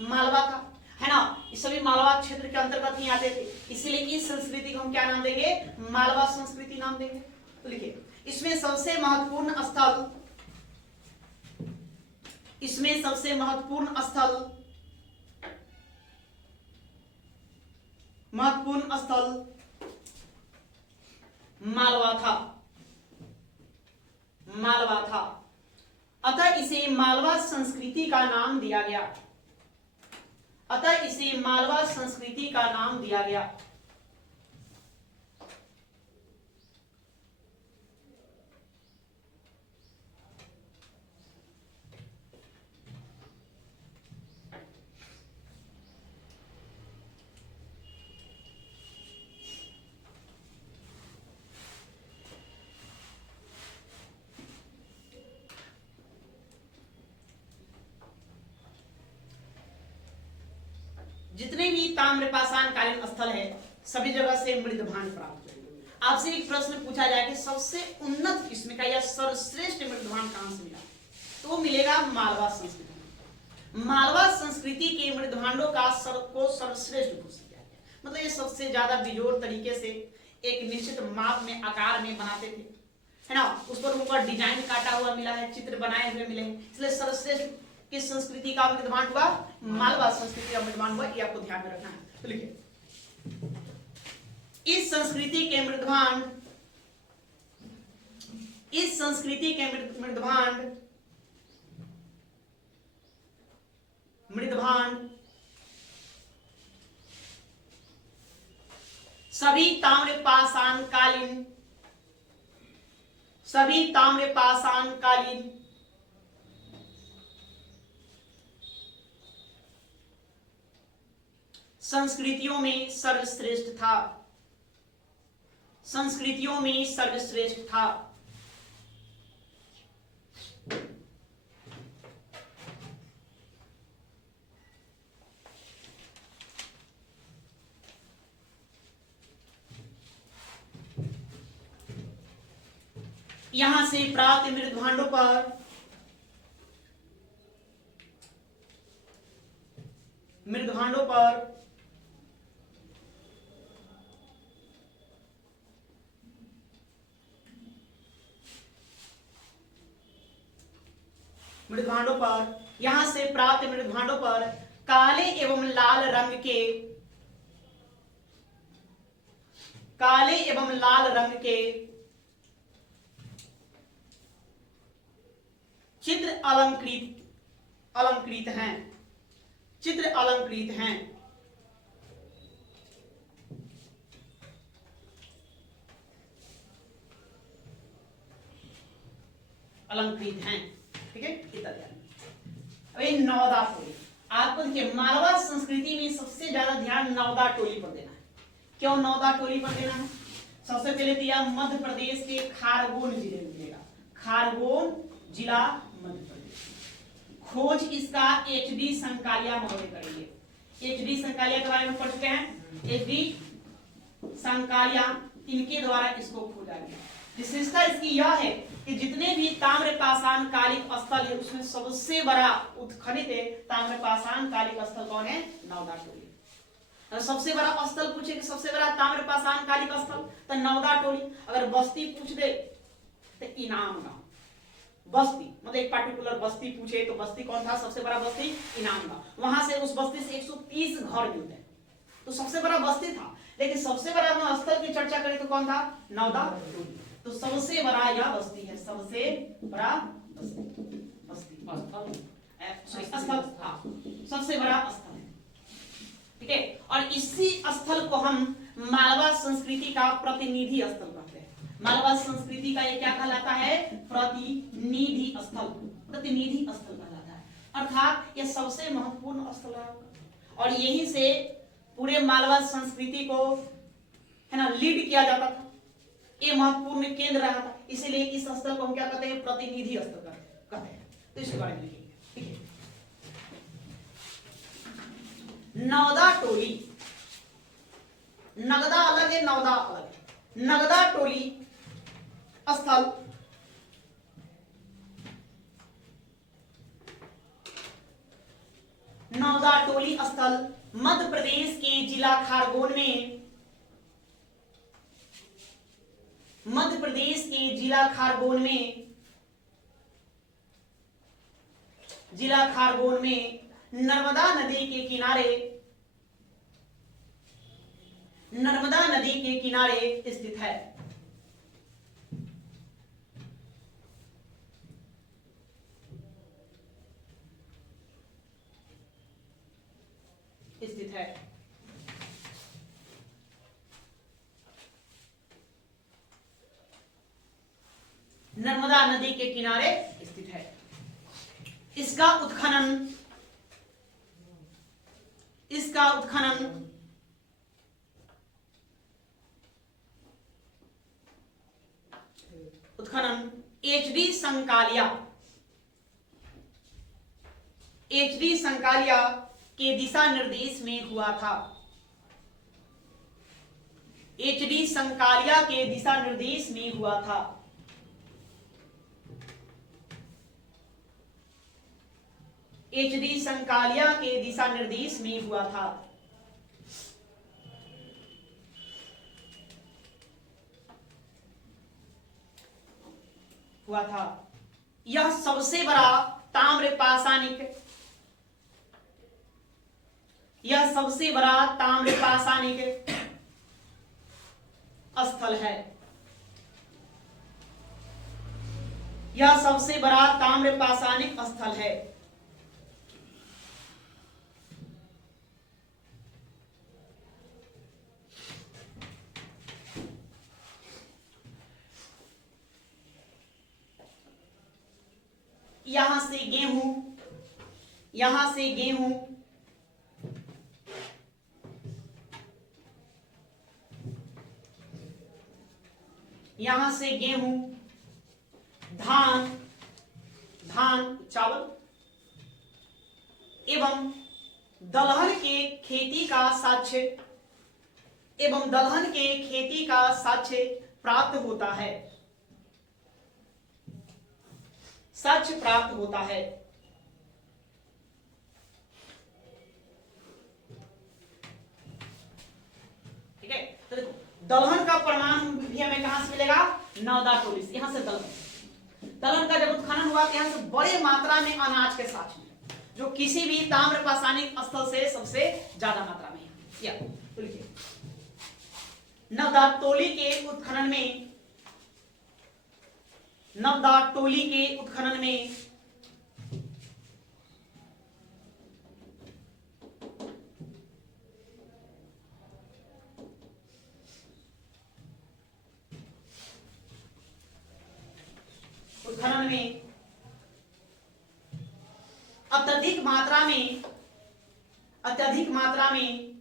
मालवा का, है ना, ये सभी मालवा क्षेत्र के अंतर्गत ही आते थे, इसीलिए इस संस्कृति को हम क्या नाम देंगे, मालवा संस्कृति नाम देंगे। तो लिखिए, इसमें सबसे महत्वपूर्ण स्थल, इसमें सबसे महत्वपूर्ण स्थल, महत्वपूर्ण स्थल मालवा था, मालवा था। अतः इसे मालवा संस्कृति का नाम दिया गया, अतः इसे मालवा संस्कृति का नाम दिया गया। जितने भी ताम्रपाषाण कालीन स्थल है सभी जगह से मृदभांड प्राप्त हुए। आपसे एक प्रश्न पूछा जाए कि सबसे उन्नत किस्म का या सर्वश्रेष्ठ मृदभांड कहां से मिला, तो वो मिलेगा मालवा संस्कृति। मालवा संस्कृति के मृदभांडों का सर्वश्रेष्ठ घोषित किया गया, मतलब ये सबसे ज्यादा बेजोड़ तरीके से एक निश्चित माप में, आकार में बनाते थे, है ना, उस पर ऊपर डिजाइन काटा हुआ मिला है, चित्र बनाए हुए मिले, इसलिए सर्वश्रेष्ठ किस संस्कृति का मृदभांड हुआ, मालवा संस्कृति का मृदभांड हुआ, ये आपको ध्यान में रखना है। तो लिखिए, इस संस्कृति के मृदभांड, इस संस्कृति के मृदभांड, मृदभांड सभी ताम्रपाषाण कालीन, सभी ताम्रपाषाण कालीन संस्कृतियों में सर्वश्रेष्ठ था, संस्कृतियों में सर्वश्रेष्ठ था। यहां से प्राप्त मृदभांडों पर यहां से प्राप्त मृदभांडों पर काले एवं लाल रंग के, काले एवं लाल रंग के चित्र अलंकृत हैं, चित्र अलंकृत हैं। अलंकृत हैं, ठीक है, इतना ध्यान। अभी नौदा टोली, आपको देखिए मालवा संस्कृति में सबसे ज्यादा ध्यान नौदा टोली पर देना है। क्यों नौदा टोली पर देना है? सबसे पहले दिया मध्य प्रदेश के खारगोन जिले में मिलेगा, खारगोन जिला मध्य प्रदेश। खोज इसका एच.डी. संकालिया महोदय करेंगे। एच.डी. संकालिया के बारे में पढ़ चुके हैं, एच.डी. संकालिया, इनके द्वारा इसको खोजा गया। विशेषता इसकी यह है कि जितने भी ताम्रपाषाण कालिक स्थल है उसमें सबसे बड़ा उत्खनित ताम्रपाषाण कालिक स्थल कौन है? नौदा टोली। अगर सबसे बड़ा स्थल पूछे कि सबसे बड़ा ताम्रपाषाण कालिक स्थल, तो नौदा टोली। अगर बस्ती पूछ दे तो इनाम गांव, बस्ती मतलब एक पार्टिकुलर बस्ती पूछे तो बस्ती कौन था सबसे बड़ा? बस्ती इनाम गांव। वहां से उस बस्ती से 130 घर मिलते हैं, तो सबसे बड़ा बस्ती था। लेकिन सबसे बड़ा स्थल की चर्चा करें तो कौन था? नौदा टोली। तो सबसे बड़ा यह बस्ती है, सबसे बड़ा बस्ती स्थल, हाँ, सबसे बड़ा स्थल है, ठीक है। और इसी स्थल को हम मालवा संस्कृति का प्रतिनिधि स्थल कहते हैं। मालवा संस्कृति का ये क्या कहलाता है? प्रतिनिधि स्थल, प्रतिनिधि स्थल कहलाता है। अर्थात यह सबसे महत्वपूर्ण स्थल है और यहीं से पूरे मालवा संस्कृति को, है ना, लीड किया जाता था। ये महत्वपूर्ण केंद्र रहा था, इसीलिए इस स्थल को हम क्या कहते हैं? प्रतिनिधि स्थल कहते हैं। तो इसके बारे में लिखेंगे। नौदा टोली, नगदा अलग है, नौदा अलग है। नगदा टोली स्थल नौदा टोली स्थल मध्य प्रदेश के जिला खारगोन में, मध्य प्रदेश के जिला खारगोन में, जिला खारगोन में नर्मदा नदी के किनारे, नर्मदा नदी के किनारे स्थित है। स्थित है। नर्मदा नदी के किनारे स्थित है। इसका उत्खनन, इसका उत्खनन उत्खनन एचडी संकालिया, एचडी संकालिया के दिशा निर्देश में हुआ था। एचडी संकालिया के दिशा निर्देश में हुआ था। एचडी संकालिया के दिशा निर्देश में हुआ था। हुआ था। यह सबसे बड़ा ताम्र पाषाणिक, यह सबसे बड़ा ताम्र पाषाणिक स्थल है। यह सबसे बड़ा ताम्र पाषाणिक स्थल है। यहां से गेहूं, यहां से गेहूं, यहां से गेहूं, धान, धान चावल एवं दलहन के खेती का साक्ष्य, एवं दलहन के खेती का साक्ष्य प्राप्त होता है। साक्ष्य प्राप्त होता है। ठीक है, तो दलहन का प्रमाण भी हमें कहां से मिलेगा? नवदा टोली से। यहां से दलहन, दलहन का जब उत्खनन हुआ तो यहां से बड़े मात्रा में अनाज के साक्ष्य मिले, जो किसी भी ताम्र पाषाणिक स्थल से सबसे ज्यादा मात्रा में है। तो लिखिए, नवदा टोली के उत्खनन में, नवदा टोली के उत्खनन में अत्यधिक मात्रा में, अत्यधिक मात्रा में,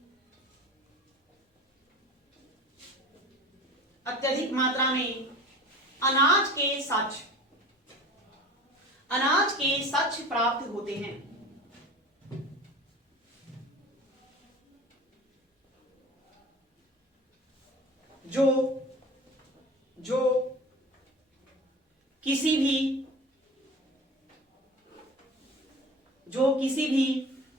अत्यधिक मात्रा में अनाज के साक्ष्य, अनाज के साक्ष्य प्राप्त होते हैं। जो जो किसी भी, जो किसी भी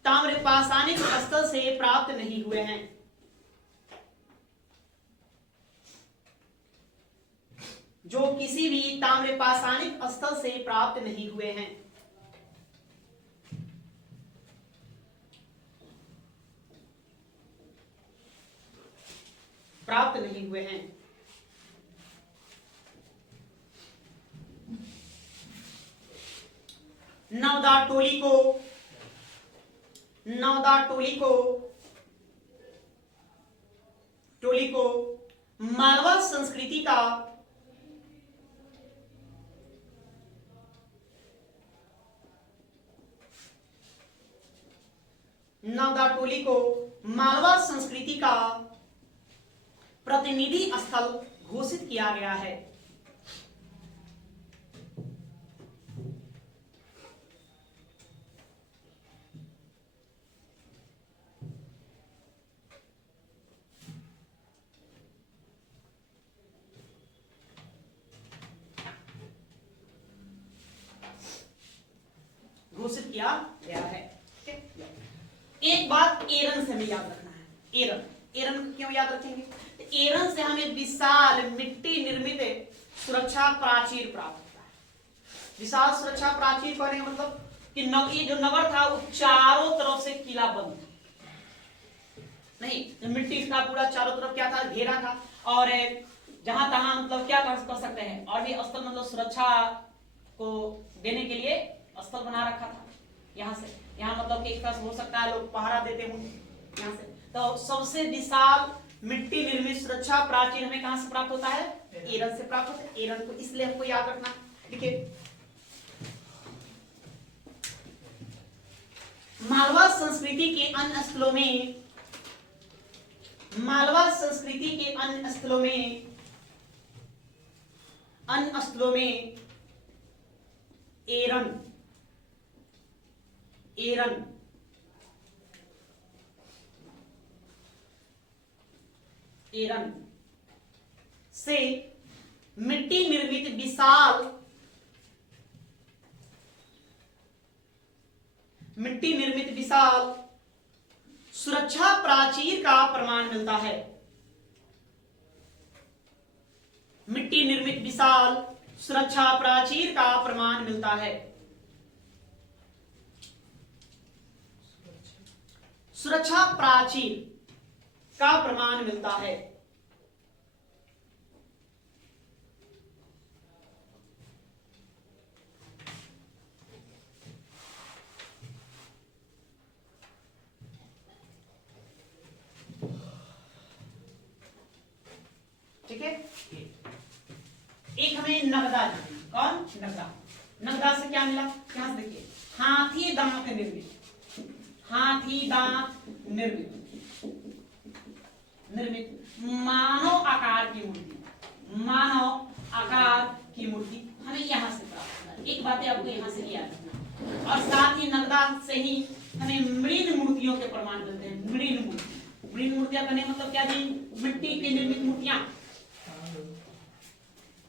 ताम्र पाषाणिक स्थल से प्राप्त नहीं हुए हैं। जो किसी भी ताम्र पाषाणिक स्थल से प्राप्त नहीं हुए हैं। प्राप्त नहीं हुए हैं। नवदा टोली को, नवदा टोली को, टोली को मालवा संस्कृति का, नवदा टोली को मालवा संस्कृति का प्रतिनिधि स्थल घोषित किया गया है। घोषित किया गया है। एक बात एरन से हमें याद रखना है। एरन, एरन को क्यों याद रखेंगे? तो एरन से हमें विशाल मिट्टी निर्मित सुरक्षा प्राचीर प्राप्त होता है। विशाल सुरक्षा प्राचीर कहने का मतलब कि ये जो नगर था वो चारों तरफ से किला बंद था, नहीं मिट्टी का पूरा चारों तरफ क्या था, घेरा था, और जहां तहां मतलब क्या कर सकते हैं, और भी स्थल मतलब सुरक्षा को देने के लिए स्थल बना रखा था। यहाँ से यहाँ मतलब कि एक तरह हो सकता है लोग पहरा देते होंगे यहाँ से। तो सबसे विशाल मिट्टी निर्मित सुरक्षा प्राचीर हमें कहां से प्राप्त होता है? एरन से प्राप्त होता है। एरन को इसलिए हमको याद रखना। देखिए मालवा संस्कृति के अन्य स्थलों में, मालवा संस्कृति के अन्य स्थलों में एरन एरन एरन से मिट्टी निर्मित विशाल सुरक्षा प्राचीर का प्रमाण मिलता है। मिट्टी निर्मित विशाल सुरक्षा प्राचीर का प्रमाण मिलता है। सुरक्षा प्राचीर का प्रमाण मिलता है। ठीक है, एक हमें नगदा, कौन? नगदा। नगदा से क्या मिला? यहां से देखिए, हाथी दांत निर्मित, हाथी दांत निर्मित मानव आकार की मूर्ति, मानव आकार की मूर्ति हमें यहां से प्राप्त होगा। एक बात आपको यहां से याद रखना। और साथ ही नगदा से ही हमें मृण मूर्तियों के प्रमाण मिलते हैं। मृण मूर्ति, मृण मूर्तियां करने मतलब क्या जी? मिट्टी की निर्मित मूर्तियां।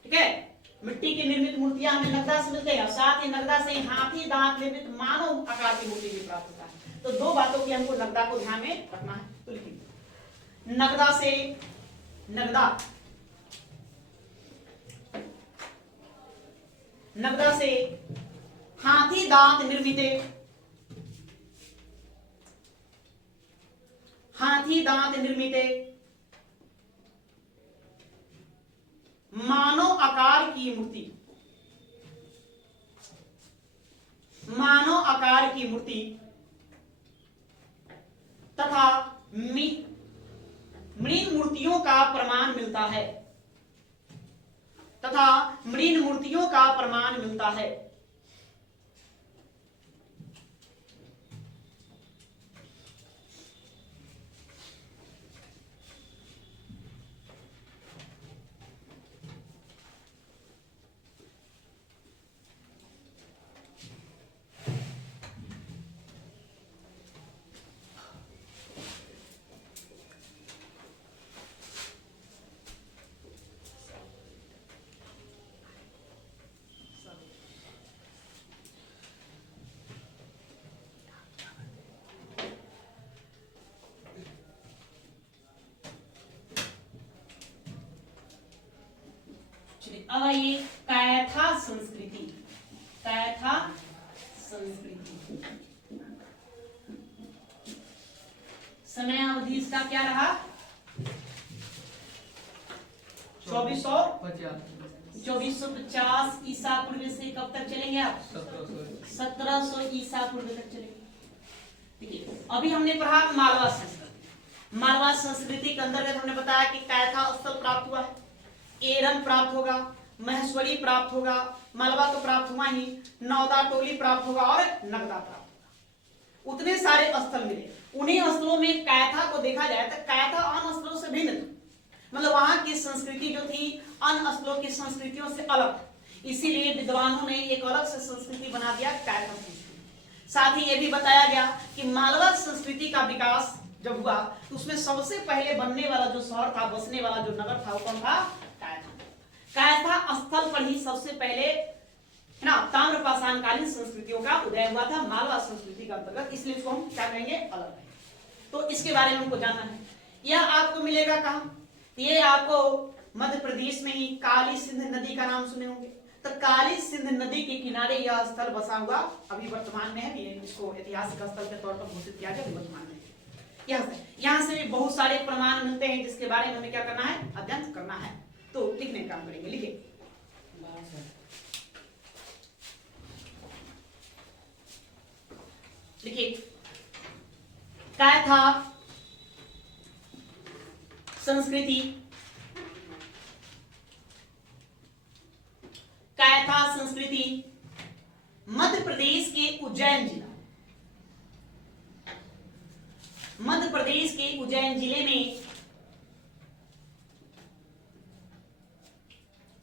ठीक है, मिट्टी की निर्मित मूर्तियां हमें नगदा से मिलते हैं। साथ ही नगदा से हाथी दांत निर्मित मानव आकार की मूर्ति भी प्राप्त होता है। तो दो बातों की हमको नगदा को ध्यान में रखना है। तो लिखिए, नगदा से, नगदा से हाथी दांत निर्मित मानव आकार की मूर्ति, मानव आकार की मूर्ति तथा मृण मूर्तियों का प्रमाण मिलता है, तथा मृण मूर्तियों का प्रमाण मिलता है। अब ये कैथा संस्कृति, कैथा संस्कृति समय अवधि इसका क्या रहा? 2450 ईसा पूर्व से कब तक चलेंगे आप? 1700 ईसा पूर्व तक चलेंगे। देखिए अभी हमने पढ़ा मालवा संस्कृति। मालवा संस्कृति के अंतर्गत हमने बताया कि कैथा स्थल प्राप्त हुआ है, एरन प्राप्त होगा, महेश्वरी प्राप्त होगा, मालवा तो प्राप्त हुआ ही, नौदा टोली प्राप्त होगा और नगदा प्राप्त होगा। उतने सारे स्थल मिले। उन्हीं स्थलों में कैथा को देखा जाए तो कैथा अन्य स्थलों से भिन्न था, मतलब वहां की संस्कृति जो थी अन्य स्थलों की संस्कृतियों से अलग। इसीलिए विद्वानों ने एक अलग से संस्कृति बना दिया, कैथा संस्कृति। साथ ही ये भी बताया गया कि मालवा संस्कृति का विकास जब हुआ तो उसमें सबसे पहले बनने वाला जो शहर था, बसने वाला जो नगर था, वो कौन था? कैथा। कैथा स्थल पर ही सबसे पहले है ना ताम्रपाषाणकालीन संस्कृतियों का उदय हुआ था मालवा संस्कृति का अंतर्गत। इसलिए इसको हम क्या कहेंगे? अलग है। तो इसके बारे में हमको जानना है। यह आपको मिलेगा कहाँ? ये आपको मध्य प्रदेश में ही काली सिंध नदी का नाम सुने होंगे। तो काली सिंध नदी के किनारे यह स्थल बसा हुआ अभी वर्तमान में है। ये इसको ऐतिहासिक स्थल के तौर पर घोषित किया गया वर्तमान में। यहाँ से भी बहुत सारे प्रमाण मिलते हैं जिसके बारे में हमें क्या करना है? अध्ययन करना है। तो लिखने का काम करेंगे। लिखिए लिखिए कैथा संस्कृति, कैथा संस्कृति मध्य प्रदेश के उज्जैन जिला, मध्य प्रदेश के उज्जैन जिले में,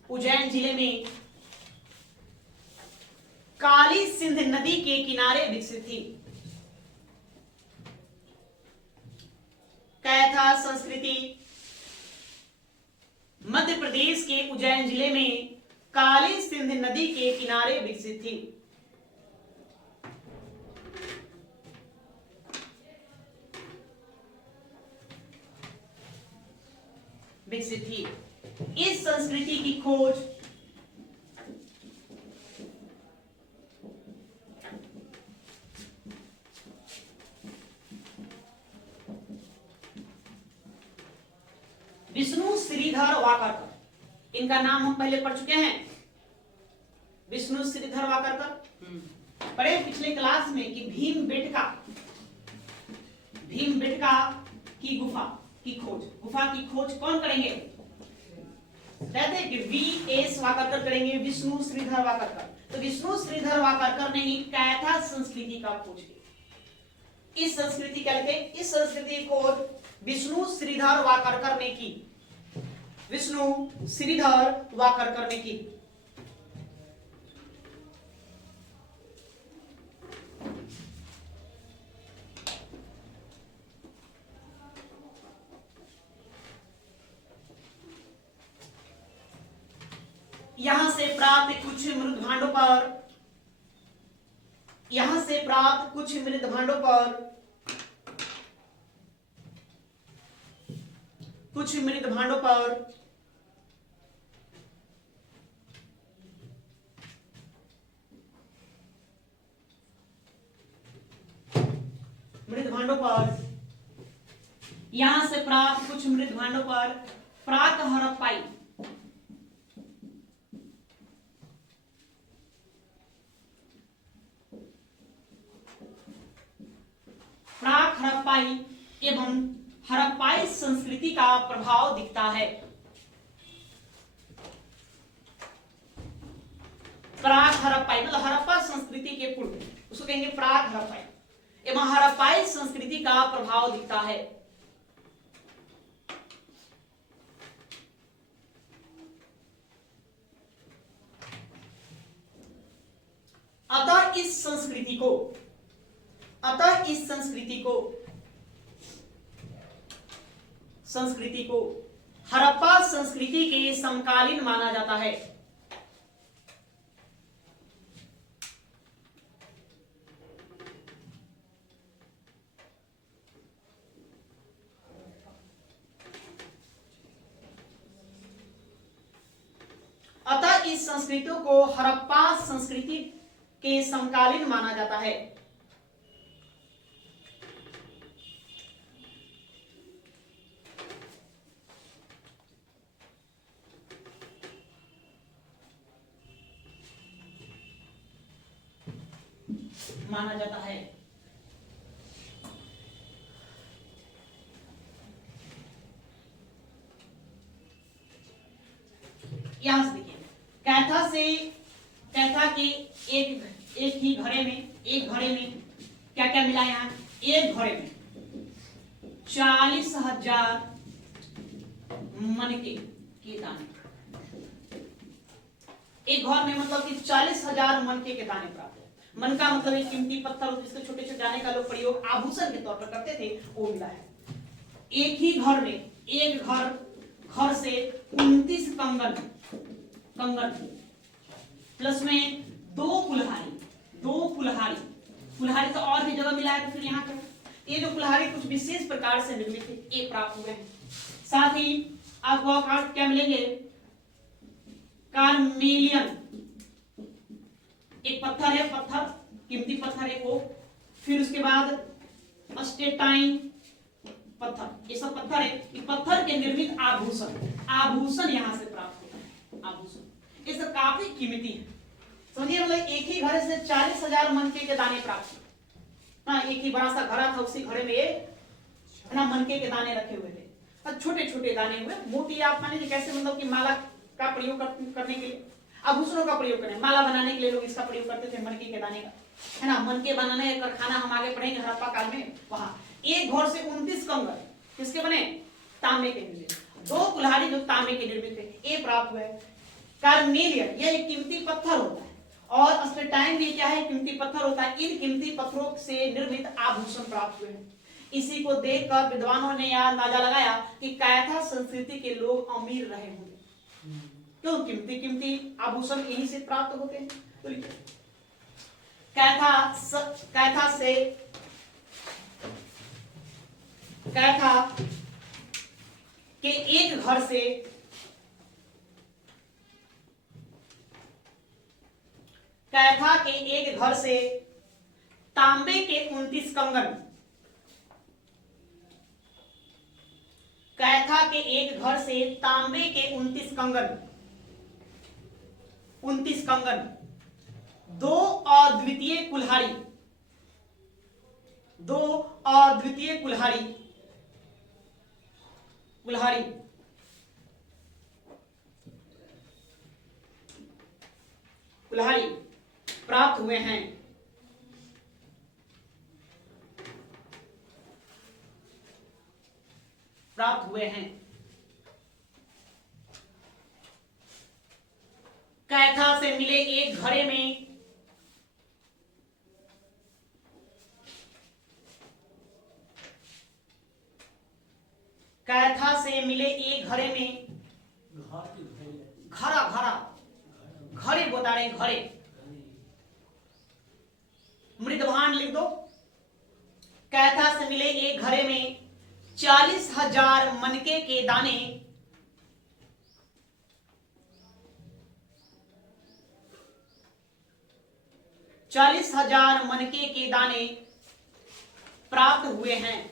उज्जैन जिले में काली सिंध नदी के किनारे विकसित थी। कैथा संस्कृति मध्य प्रदेश के उज्जैन जिले में काली सिंध नदी के किनारे विकसित थी। विकसित थी। इस संस्कृति की खोज विष्णु श्रीधर वाकरकर, इनका नाम हम पहले पढ़ चुके हैं। विष्णु श्रीधर वाकरकर पढ़े पिछले क्लास में कि भीमबेटका की गुफा की खोज, गुफा की खोज कौन करेंगे? कहते हैं कि वी.एस. वाकरकर करेंगे, विष्णु श्रीधर वाकरकर। तो विष्णु श्रीधर वाकरकर ने ही कैथा संस्कृति का खोज की। इस संस्कृति क्या लिखे? इस संस्कृति की खोज विष्णु श्रीधर वाकरकर ने की। विष्णु श्रीधर वाकरकर ने की। यहां से प्राप्त कुछ मृत भांडों पर, यहां से प्राप्त कुछ मृत भांडों पर, कुछ मृत भांडों पर यहां से प्राप्त कुछ मृत भांडों पर प्राक हड़प्पाई, प्राक हड़प्पाई एवं हड़प्पाई संस्कृति का प्रभाव दिखता है। प्राक हड़प्पाई मतलब हड़प्पा संस्कृति के पूर्व, उसको कहेंगे प्राक हड़प्पाई एवं हड़प्पाई संस्कृति का प्रभाव दिखता है। अतः इस संस्कृति को हड़प्पा संस्कृति के समकालीन माना जाता है। अतः इस संस्कृति को हड़प्पा संस्कृति के समकालीन माना जाता है। माना जाता है। यहां से देखिए कैथा के एक ही घड़े में क्या क्या मिला? यहाँ एक घड़े में 40,000 मनके के दाने। एक घर में मतलब कि 40,000 मनके के दाने प्राप्त है। मन का मतलब एक कीमती पत्थर जिसके छोटे छोटे दाने का लोग प्रयोग आभूषण के तौर पर करते थे, वो मिला है। एक ही घर में एक घर से 29 कंगन प्लस में दो कुल्हाड़ी तो और भी जगह मिला है। तो फिर यहाँ ये जो कुल्हाड़ी कुछ विशेष प्रकार से निर्मित है, ये प्राप्त हुए हैं। साथ ही आपको क्या मिलेंगे, कार्मेलियन एक पत्थर है, पत्थर कीमती पत्थर है वो। फिर उसके बाद अस्टेटाइन पत्थर, ये सब पत्थर है। ये पत्थर के निर्मित आभूषण, आभूषण यहां से प्राप्त होता है, आभूषण ये सब काफी कीमती है। समझिए, मतलब एक ही घर से 40,000 मनके के दाने प्राप्त हुए। हाँ, एक ही बड़ा सा घड़ा था, उसी घड़े में ये ना मनके के दाने रखे हुए थे, और छोटे छोटे दाने हुए। मोती आप माने कैसे, मतलब कि माला का प्रयोग करने के लिए, आभूषणों का प्रयोग करें, माला बनाने के लिए लोग इसका प्रयोग करते थे, मनके के दाने का, है ना। मनके बनाने का कारखाना हम आगे पढ़ेंगे हड़प्पा काल में। वहां एक घोर से 29 कंगन किसके बने, तांबे के निर्मित। 2 कुल्हाड़ी जो तांबे के निर्मित थे, ये प्राप्त हुए। कार्मेलियन यह एक कीमती पत्थर होता है, और अस्टेटाइन भी क्या है, कीमती पत्थर होता है। इन कीमती पत्थरों से निर्मित आभूषण प्राप्त हुए हैं। इसी को देखकर विद्वानों ने यह अंदाजा लगाया कि कैथा संस्कृति के लोग अमीर रहे होंगे, क्यों, कीमती कीमती आभूषण यहीं से प्राप्त होते हैं। तो कैथा के एक घर से कैथा के एक घर से तांबे के 29 कंगन, कैथा के एक घर से तांबे के 29 कंगन, 29 कंगन, 2 अद्वितीय कुल्हाड़ी, 2 अद्वितीय कुल्हाड़ी प्राप्त हुए हैं। कैथा से मिले एक घड़े में घड़े बता रहे, घड़े मृदभान लिख दो। कैथा से मिले एक घड़े में 40,000 मनके के दाने, 40,000 मनके के दाने प्राप्त हुए हैं।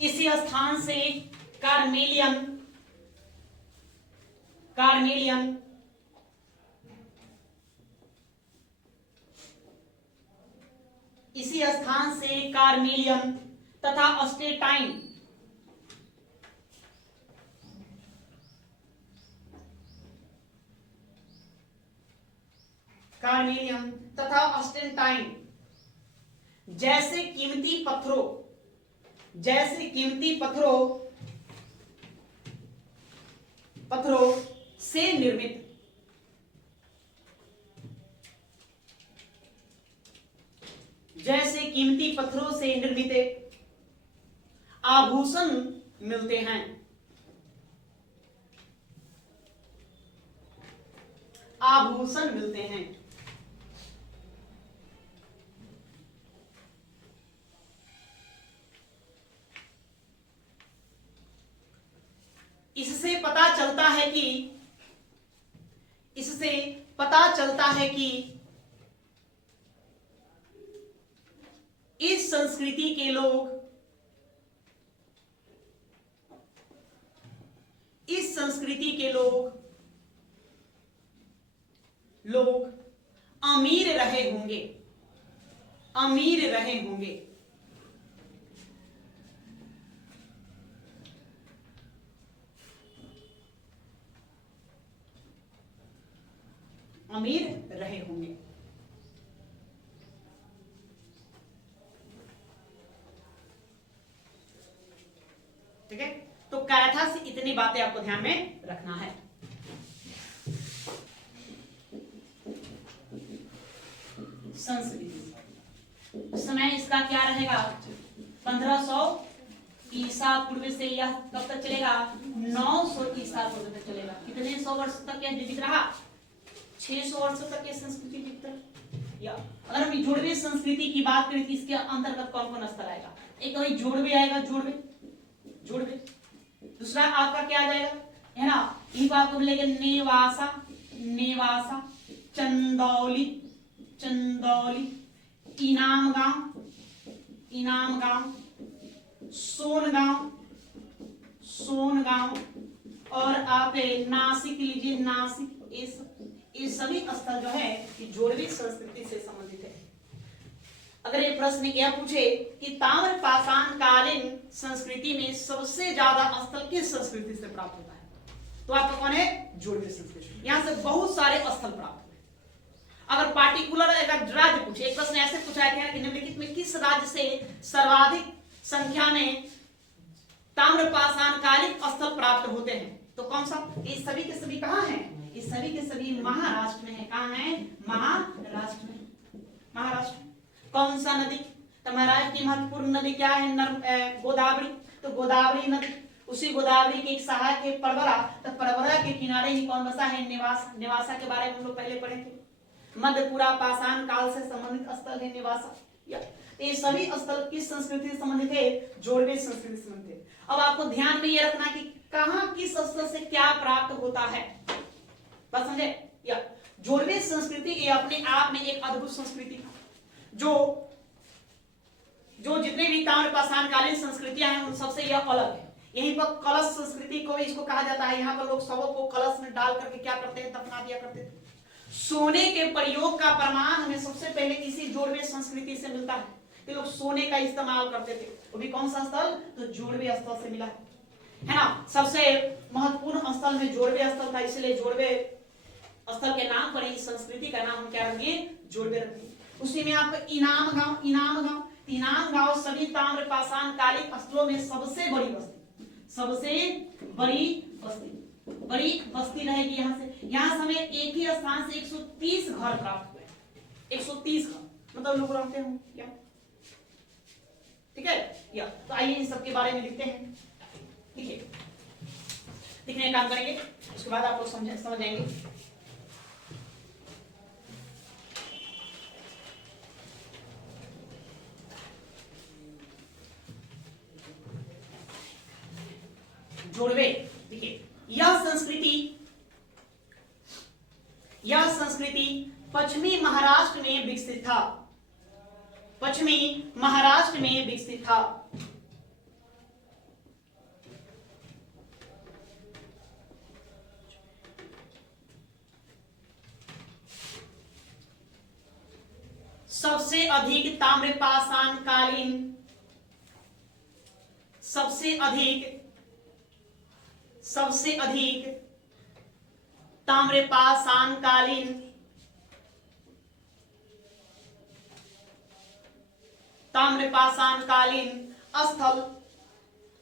इसी स्थान से कार्मेलियन तथा अस्टेटाइन जैसे कीमती पत्थरों से निर्मित आभूषण मिलते हैं। इससे पता चलता है कि इस संस्कृति के लोग अमीर रहे होंगे। अमीर रहे होंगे। ठीक है, तो कैथा से इतनी बातें आपको ध्यान में रखना है। संस्कृति समय इसका क्या रहेगा 1500 ईसा पूर्व से यह कब तक चलेगा? 900 ईसा पूर्व तक चलेगा। कितने 100 वर्ष तक यह जीवित रहा? 600 वर्षों तक यह संस्कृति जीवित रही। या अगर हम जोड़वे संस्कृति की बात करें तो इसके अंतर्गत कौन कौन स्थल आएगा? एक तो जोड़वे आएगा, जोड़वे। दूसरा आपका क्या आ जाएगा, है ना, इनको आपको मिलेगा नेवासा, चंदौली, इनामगांव, सोनगांव और आप नासिक लीजिए, नासिक। ये सभी स्थल जो है ये जोड़वी संस्कृति से संबंधित है। अगर ये प्रश्न यह पूछे कि ताम्र पाषाण कालीन संस्कृति में सबसे ज्यादा स्थल किस संस्कृति से प्राप्त होता है, तो आपका कौन है? जोड़वी संस्कृति। यहां से बहुत सारे स्थल प्राप्त हुए। अगर पार्टिकुलर अगर राज्य पूछे, एक प्रश्न ऐसे पूछा गया कि निम्नलिखित में किस राज्य से सर्वाधिक संख्या में ताम्रपाषाण कालिक स्थल प्राप्त होते हैं, तो कौन सा? ये सभी के सभी कहां हैं? ये सभी के सभी महाराष्ट्र में है। कहां है? महाराष्ट्र में। महाराष्ट्र कौन सा नदी? तो महाराष्ट्र की महत्वपूर्ण नदी क्या है? गोदावरी। तो गोदावरी नदी, उसी गोदावरी के एक सहायक है परवरा। तो परवरा के किनारे ही कौन बसा है? नेवासा के बारे में हम लोग पहले पढ़े थे। मध्यपुरा पाषाण काल से संबंधित स्थल है नेवासा। ये सभी स्थल किस संस्कृति से संबंधित है? जोड़वे संस्कृति से संबंधित है। अब आपको ध्यान में ये रखना कि कहां किस स्थल से क्या प्राप्त होता है, बात समझे? या जोड़वे संस्कृति ये अपने आप में एक अद्भुत संस्कृति है, जो जितने भी ताम्रपाषाणकालीन संस्कृतियां हैं उन सबसे यह अलग है। यहीं पर कलश संस्कृति को इसको कहा जाता है। यहाँ पर लोग शवों को कलश में डाल करके क्या करते हैं? दफना दिया करते थे। सोने के प्रयोग का प्रमाण हमें सबसे पहले इसी जोड़वे संस्कृति से मिलता है कि लोग सोने का इस्तेमाल करते थे। वो भी कौन सा स्थल? तो जोड़वे स्थल से मिला है ना। सबसे महत्वपूर्ण स्थल में जोड़वे स्थल था, इसलिए जोड़वे स्थल के नाम पर इस संस्कृति का नाम हम क्या रखिए? जोड़वे रखिए। उसी में आपको इनामगांव सभी ताम्रपाषाण कालिक स्थलों में सबसे बड़ी बस्ती रहेगी। यहाँ से हमें एक ही स्थान से 130 घर प्राप्त हुए। 130 घर मतलब लोग रहते हैं क्या? ठीक है। या तो आइए इन सब के बारे में लिखते हैं। ठीक है, लिखने का काम करेंगे, उसके बाद आप लोग समझ जाएंगे। जोड़वे, देखिए यह संस्कृति पश्चिमी महाराष्ट्र में विकसित था। सबसे अधिक ताम्रपाषाणकालीन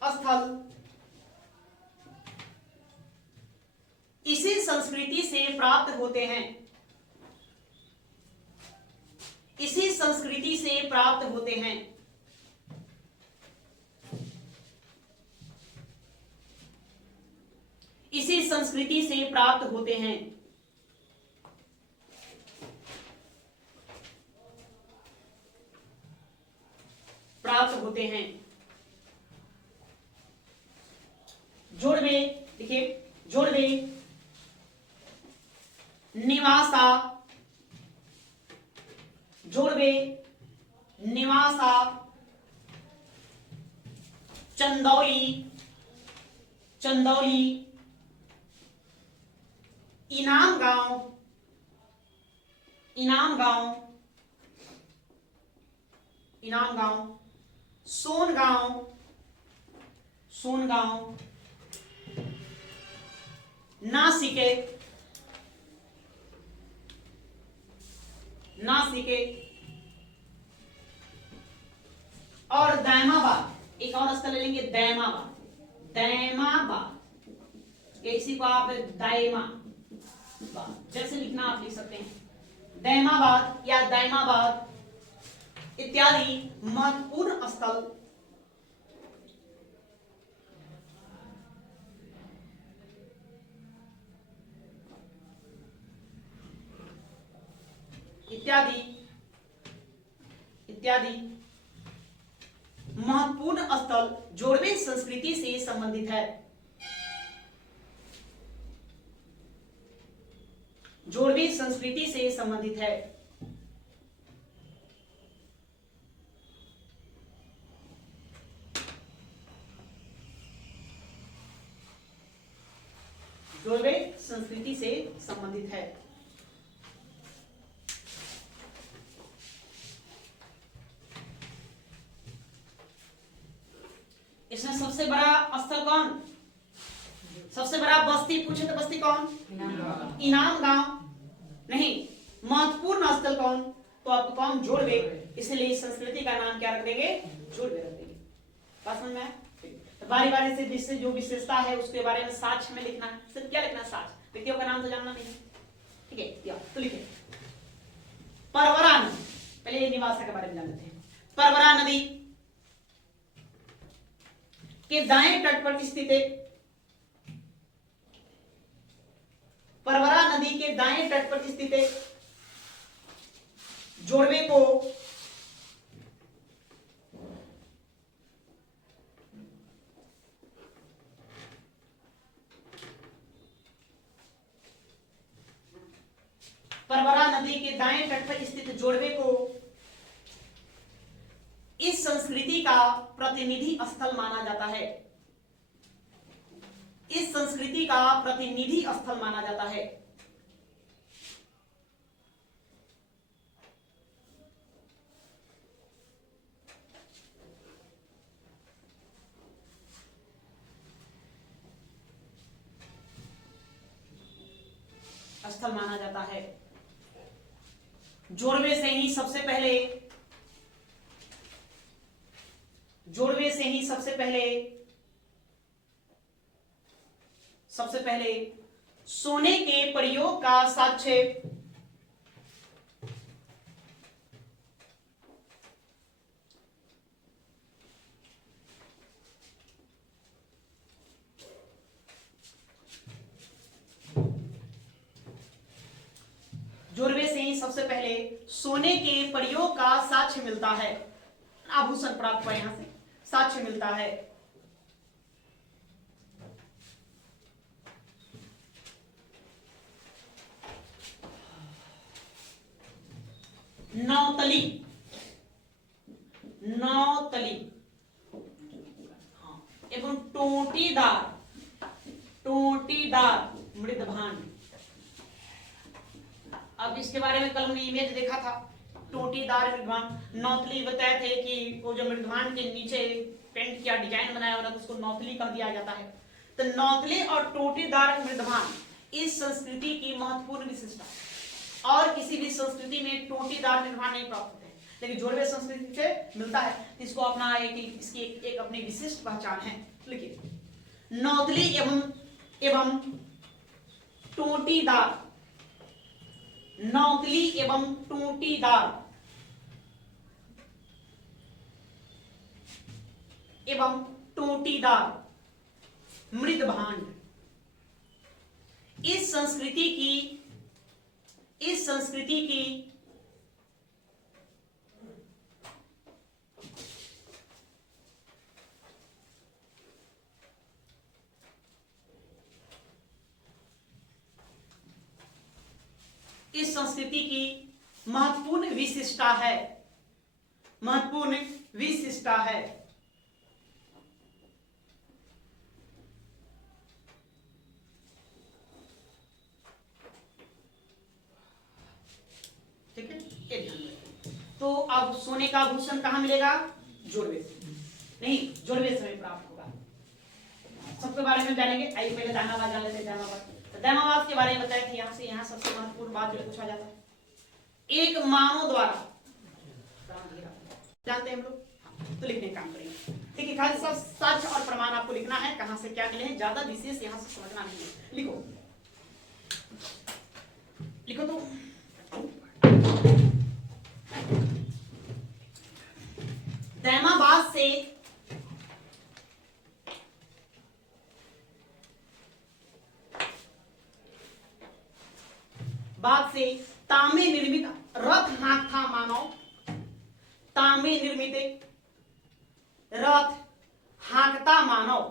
स्थल इसी संस्कृति से प्राप्त होते हैं। इसी संस्कृति से प्राप्त होते हैं। इसी संस्कृति से प्राप्त होते हैं। जोड़वे, देखिए जोड़वे, निवासा, जोड़वे, निवासा, चंदौली, इनामगांव, सोनगांव, नासिके, और दैमाबाद। एक और स्थल ले लेंगे, दैमाबाद, इसी को आप जैसे लिखना आप लिख सकते हैं, दैमाबाद या दैमाबाद इत्यादि महत्वपूर्ण स्थल इत्यादि इत्यादि महत्वपूर्ण स्थल जोड़वे संस्कृति से संबंधित है। जोड़वे संस्कृति से संबंधित है। जोड़वे संस्कृति से संबंधित है। इसमें सबसे बड़ा स्थल कौन? सबसे बड़ा बस्ती पूछे तो बस्ती कौन? इनाम गांव। नहीं, महत्वपूर्ण स्थल कौन? तो आपको कौन? जोड़वे। इसलिए संस्कृति का नाम क्या रख देंगे? जोड़वे रख देंगे। बात समझ में आया? तो बारी बारी से जिससे जो विशेषता है उसके बारे में साक्ष्य में लिखना है। सिर्फ क्या लिखना है? साक्ष्य। व्यक्तियों का नाम तो जानना नहीं है, ठीक है? तो लिखे परवरा नदी। पहले ये निवास के बारे में जान लेते हैं। परवरा नदी के दाएं तट पर स्थित है। परवरा नदी के दाएं तट पर स्थित है जोड़वे को परवरा नदी के दाएं तट पर स्थित जोड़वे को इस संस्कृति का प्रतिनिधि स्थल माना जाता है। इस संस्कृति का प्रतिनिधि स्थल माना जाता है। स्थल माना जाता है। जोड़वे से ही सबसे पहले सोने के प्रयोग का साक्ष्य जोड़वे से ही सबसे पहले सोने के प्रयोग का साक्ष्य मिलता है। आभूषण प्राप्त हुआ, यहां से साक्ष्य मिलता है। नौतली एवं टोटीदार मृदभांड। अब इसके बारे में कल हमने इमेज देखा था। टोटीदार मृदभांड, नौतली बताए थे कि वो जो मृदभांड के नीचे पेंट किया डिजाइन बनाया हुआ था उसको नौतली कह दिया जाता है। तो नौतली और टोटीदार मृदभांड इस संस्कृति की महत्वपूर्ण विशेषता है। और किसी भी संस्कृति में टोटीदार मृदभांड नहीं प्राप्त होते हैं, लेकिन जोड़वे संस्कृति से मिलता है। इसको अपना इसकी एक अपनी विशिष्ट पहचान है। लिखिए, नौतली एवं टोटीदार। नौतली एवं टोटीदार मृदभांड इस संस्कृति की इस संस्कृति की महत्वपूर्ण विशिष्टता है। ठीक है, ये ध्यान रखिए। तो अब सोने का आभूषण कहां मिलेगा? जोड़वे से नहीं, जोड़वे से प्राप्त होगा। सबके बारे में जानेंगे। आइए पहले दानावाद जान लेते हैं। दानावाद के बारे में बताया कि यहाँ सबसे महत्वपूर्ण बात जो पूछा जाता है, एक मानव द्वारा जानते हैं हम लोग, तो लिखने का काम करेंगे। ठीक है, खाली सब सच और प्रमाण आपको लिखना है। कहां से क्या मिले हैं, ज्यादा विशेष यहां से समझना नहीं है। लिखो तो दैमाबाद से तांबे निर्मित रथ में निर्मित रथ हाँकता मानव।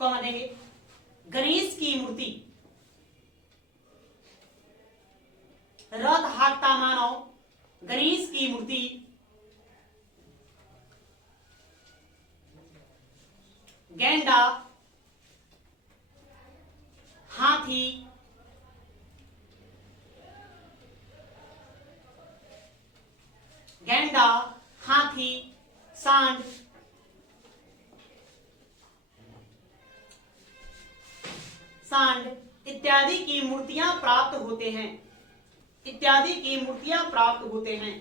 कौन देंगे? गणेश की मूर्ति। रथ हाँकता मानव, गणेश की मूर्ति, गैंडा, हाथी, गैंडा, हाथी, सांड, इत्यादि की मूर्तियां प्राप्त होते हैं, इत्यादि की मूर्तियां प्राप्त होते हैं।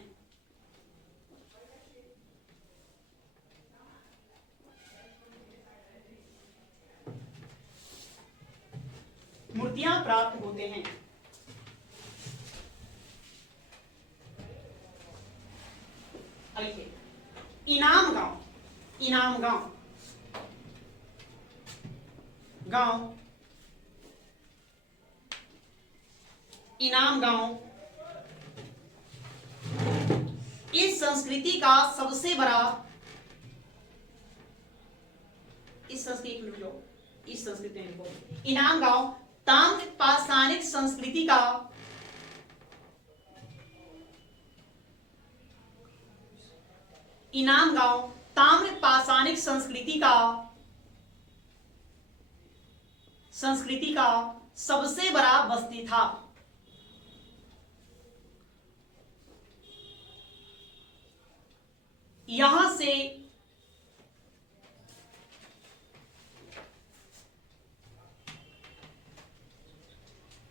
मूर्तियां प्राप्त होते हैं। इनाम गांव, इनाम गांव, गांव, इनाम गांव इस संस्कृति का सबसे बड़ा, इस संस्कृति में इनाम गांव ताम्र पाषाणिक संस्कृति का इनाम गांव ताम्र पाषाणिक संस्कृति का सबसे बड़ा बस्ती था। यहां से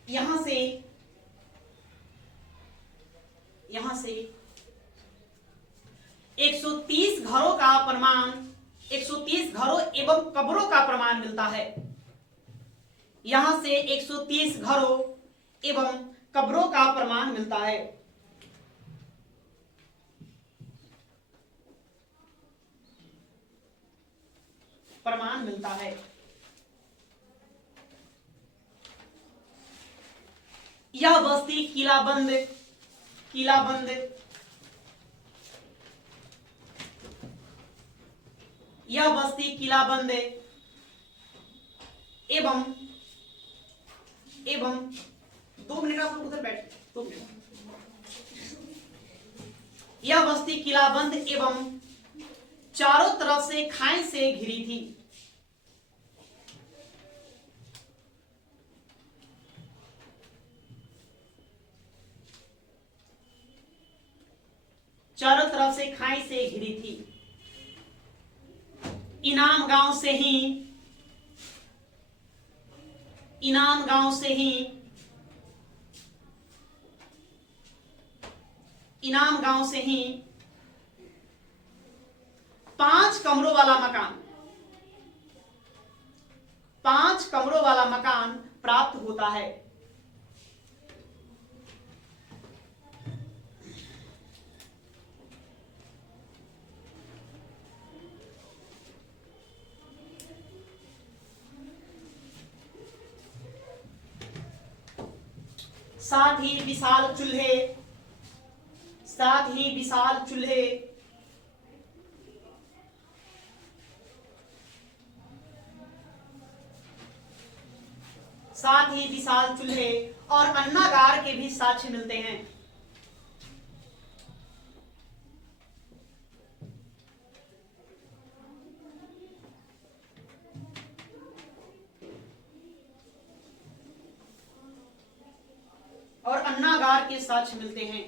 यहां से यहां से 130 घरों का प्रमाण, 130 घरों एवं कब्रों का प्रमाण मिलता है। यहां से 130 घरों एवं कब्रों का प्रमाण मिलता है। प्रमाण मिलता है। यह बस्ती किलाबंद, किलाबंद, यह बस्ती किलाबंद एवं 2 मिनट आप लोग उधर बैठ, 2 मिनट। यह बस्ती किलाबंद एवं चारों तरफ से खाई से घिरी थी। चारों तरफ से खाई से घिरी थी। इनाम गांव से ही, इनाम गांव से ही, इनाम गांव से ही 5 कमरों वाला मकान, 5 कमरों वाला मकान प्राप्त होता है। साथ ही विशाल चूल्हे, साथ ही विशाल चूल्हे, साथ ही विशाल चूल्हे और अन्नागार के भी साक्ष्य मिलते हैं। और अन्नागार के साक्ष्य मिलते हैं।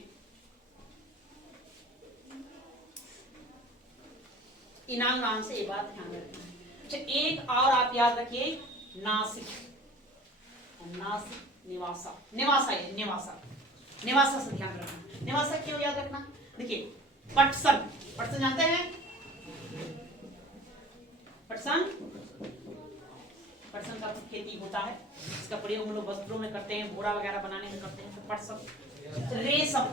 इनाम नाम से ये बात ध्यान रखना है। अच्छा, एक और आप याद रखिए, नासिक, नासिक निवासा, निवासा है, निवासा, निवासा से ध्यान रखना। निवासा क्यों याद रखना? देखिए, पटसन, पटसन जानते हैं? पटसन, पटसन का खेती होता है, इसका प्रयोग हम लोग वस्त्रों में करते हैं, बोरा वगैरह बनाने में करते हैं। तो पटसन, रेशम,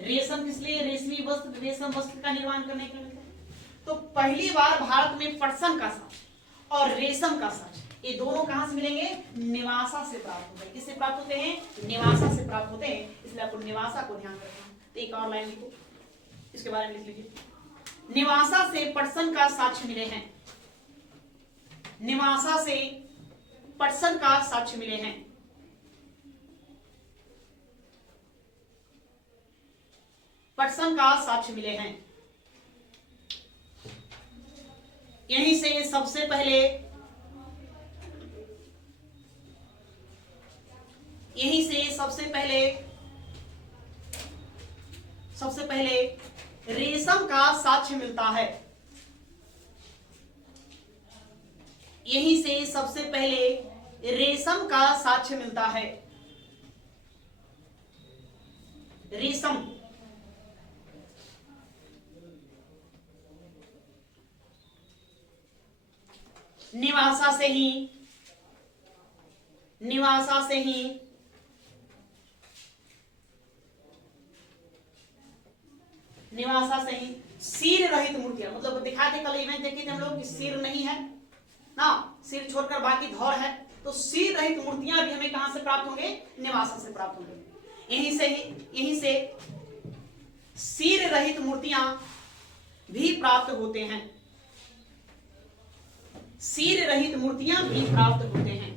रेशम किस लिए? रेशमी वस्त्र, रेशम वस्त्र का निर्माण करने के लिए मिलता है। तो पहली बार भारत में पटसन का साक्ष्य और रेशम का साक्ष्य ये दोनों कहां से मिलेंगे? निवासा से प्राप्त होते हैं। किससे प्राप्त होते हैं? निवासा से प्राप्त होते हैं, इसलिए आपको निवासा को ध्यान रखना है। तो एक और लाइन लिखो, इसके बारे में लिख लीजिए। निवासा से पटसन का साक्ष्य मिले हैं। निवासा से पटसन का साक्ष्य मिले हैं। पटसन का साक्ष्य मिले हैं। यहीं से सबसे पहले रेशम का साक्ष्य मिलता है। यहीं से सबसे पहले रेशम का साक्ष्य मिलता है। रेशम निवासा से ही सिर रहित मूर्तियां, मतलब दिखाते कल इवेंट देखे थे हम लोग कि सिर नहीं है ना, सिर छोड़कर बाकी धौर है, तो सिर रहित मूर्तियां भी हमें कहां से प्राप्त होंगे? निवासा से प्राप्त होंगे। यहीं से सिर रहित मूर्तियां भी प्राप्त होते हैं। सिर रहित मूर्तियां भी प्राप्त होते हैं।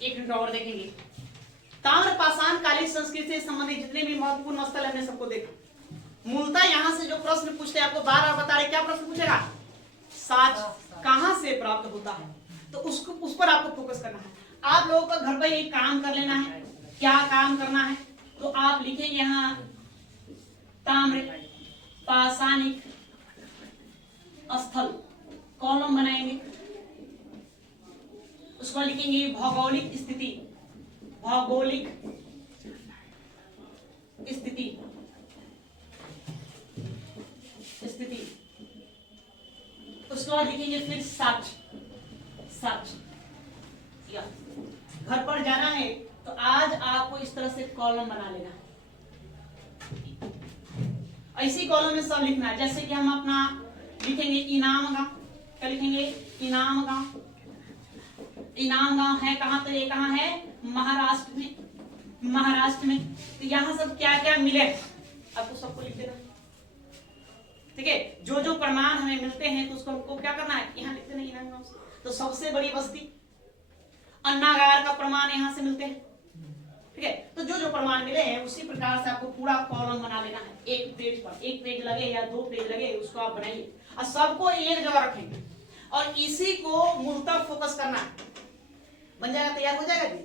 एक मिनट और देखेंगे। ताम्र पाषाण कालीन संस्कृति से संबंधित जितने भी महत्वपूर्ण स्थल हमने सबको देखा। मूलतः यहां से जो प्रश्न पूछते हैं, आपको बार बार बता रहे, क्या प्रश्न पूछेगा? साक्ष्य कहां से प्राप्त होता है, तो उसको उस पर आपको फोकस करना है। आप लोगों को घर पर एक काम कर लेना है। क्या काम करना है? तो आप लिखेंगे यहाँ ताम्र पाषाणिक स्थल, कॉलम बनाएंगे, उसको लिखेंगे भौगोलिक स्थिति। भौगोलिक स्थिति उसके बाद लिखेंगे फिर साक्ष्य। घर पर जाना है तो आज आपको इस तरह से कॉलम बना लेना है। ऐसी कॉलम में सब लिखना है। जैसे कि हम अपना लिखेंगे इनाम गांव, क्या लिखेंगे? इनाम गांव। इनाम गांव है कहां? तो ये कहां है? महाराष्ट्र में। तो यहाँ सब क्या क्या मिले आपको सबको लिख देना, ठीक है? जो जो प्रमाण हमें मिलते हैं तो उसको हमको क्या करना है? यहाँ लिखते नहीं इनाम गांव से। तो सबसे बड़ी बस्ती अन्नागार का प्रमाण यहाँ से मिलते हैं, ठीक है? तो जो जो प्रमाण मिले हैं उसी प्रकार से आपको पूरा कॉलम बना लेना है। एक पेज पर, एक पेज लगे या 2 पेज लगे, उसको आप बनाइए और सबको एक जगह रखेंगे और इसी को मूलतः फोकस करना है। बन जाएगा, तैयार हो जाएगा जी।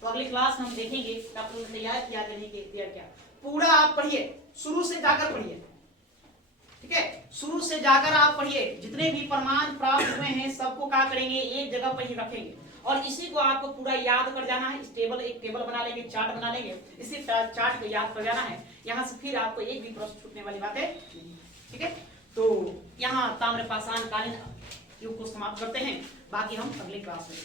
तो अगली क्लास हम देखेंगे कि आप लोगों ने तैयार किया कि नहीं तैयार किया। पूरा आप पढ़िए, शुरू से जाकर पढ़िए, ठीक है? शुरू से जाकर आप पढ़िए। जितने भी प्रमाण प्राप्त हुए हैं सबको क्या करेंगे? एक जगह पर ही रखेंगे और इसी को आपको पूरा याद कर जाना है। इस टेबल, एक टेबल बना लेंगे, चार्ट बना लेंगे, इसी चार्ट को याद कर जाना है। यहाँ से फिर आपको एक भी प्रश्न छूटने वाली बात है, ठीक है? तो यहाँ ताम्र पाषाण कालीन युग को समाप्त करते हैं, बाकी हम अगले क्लास में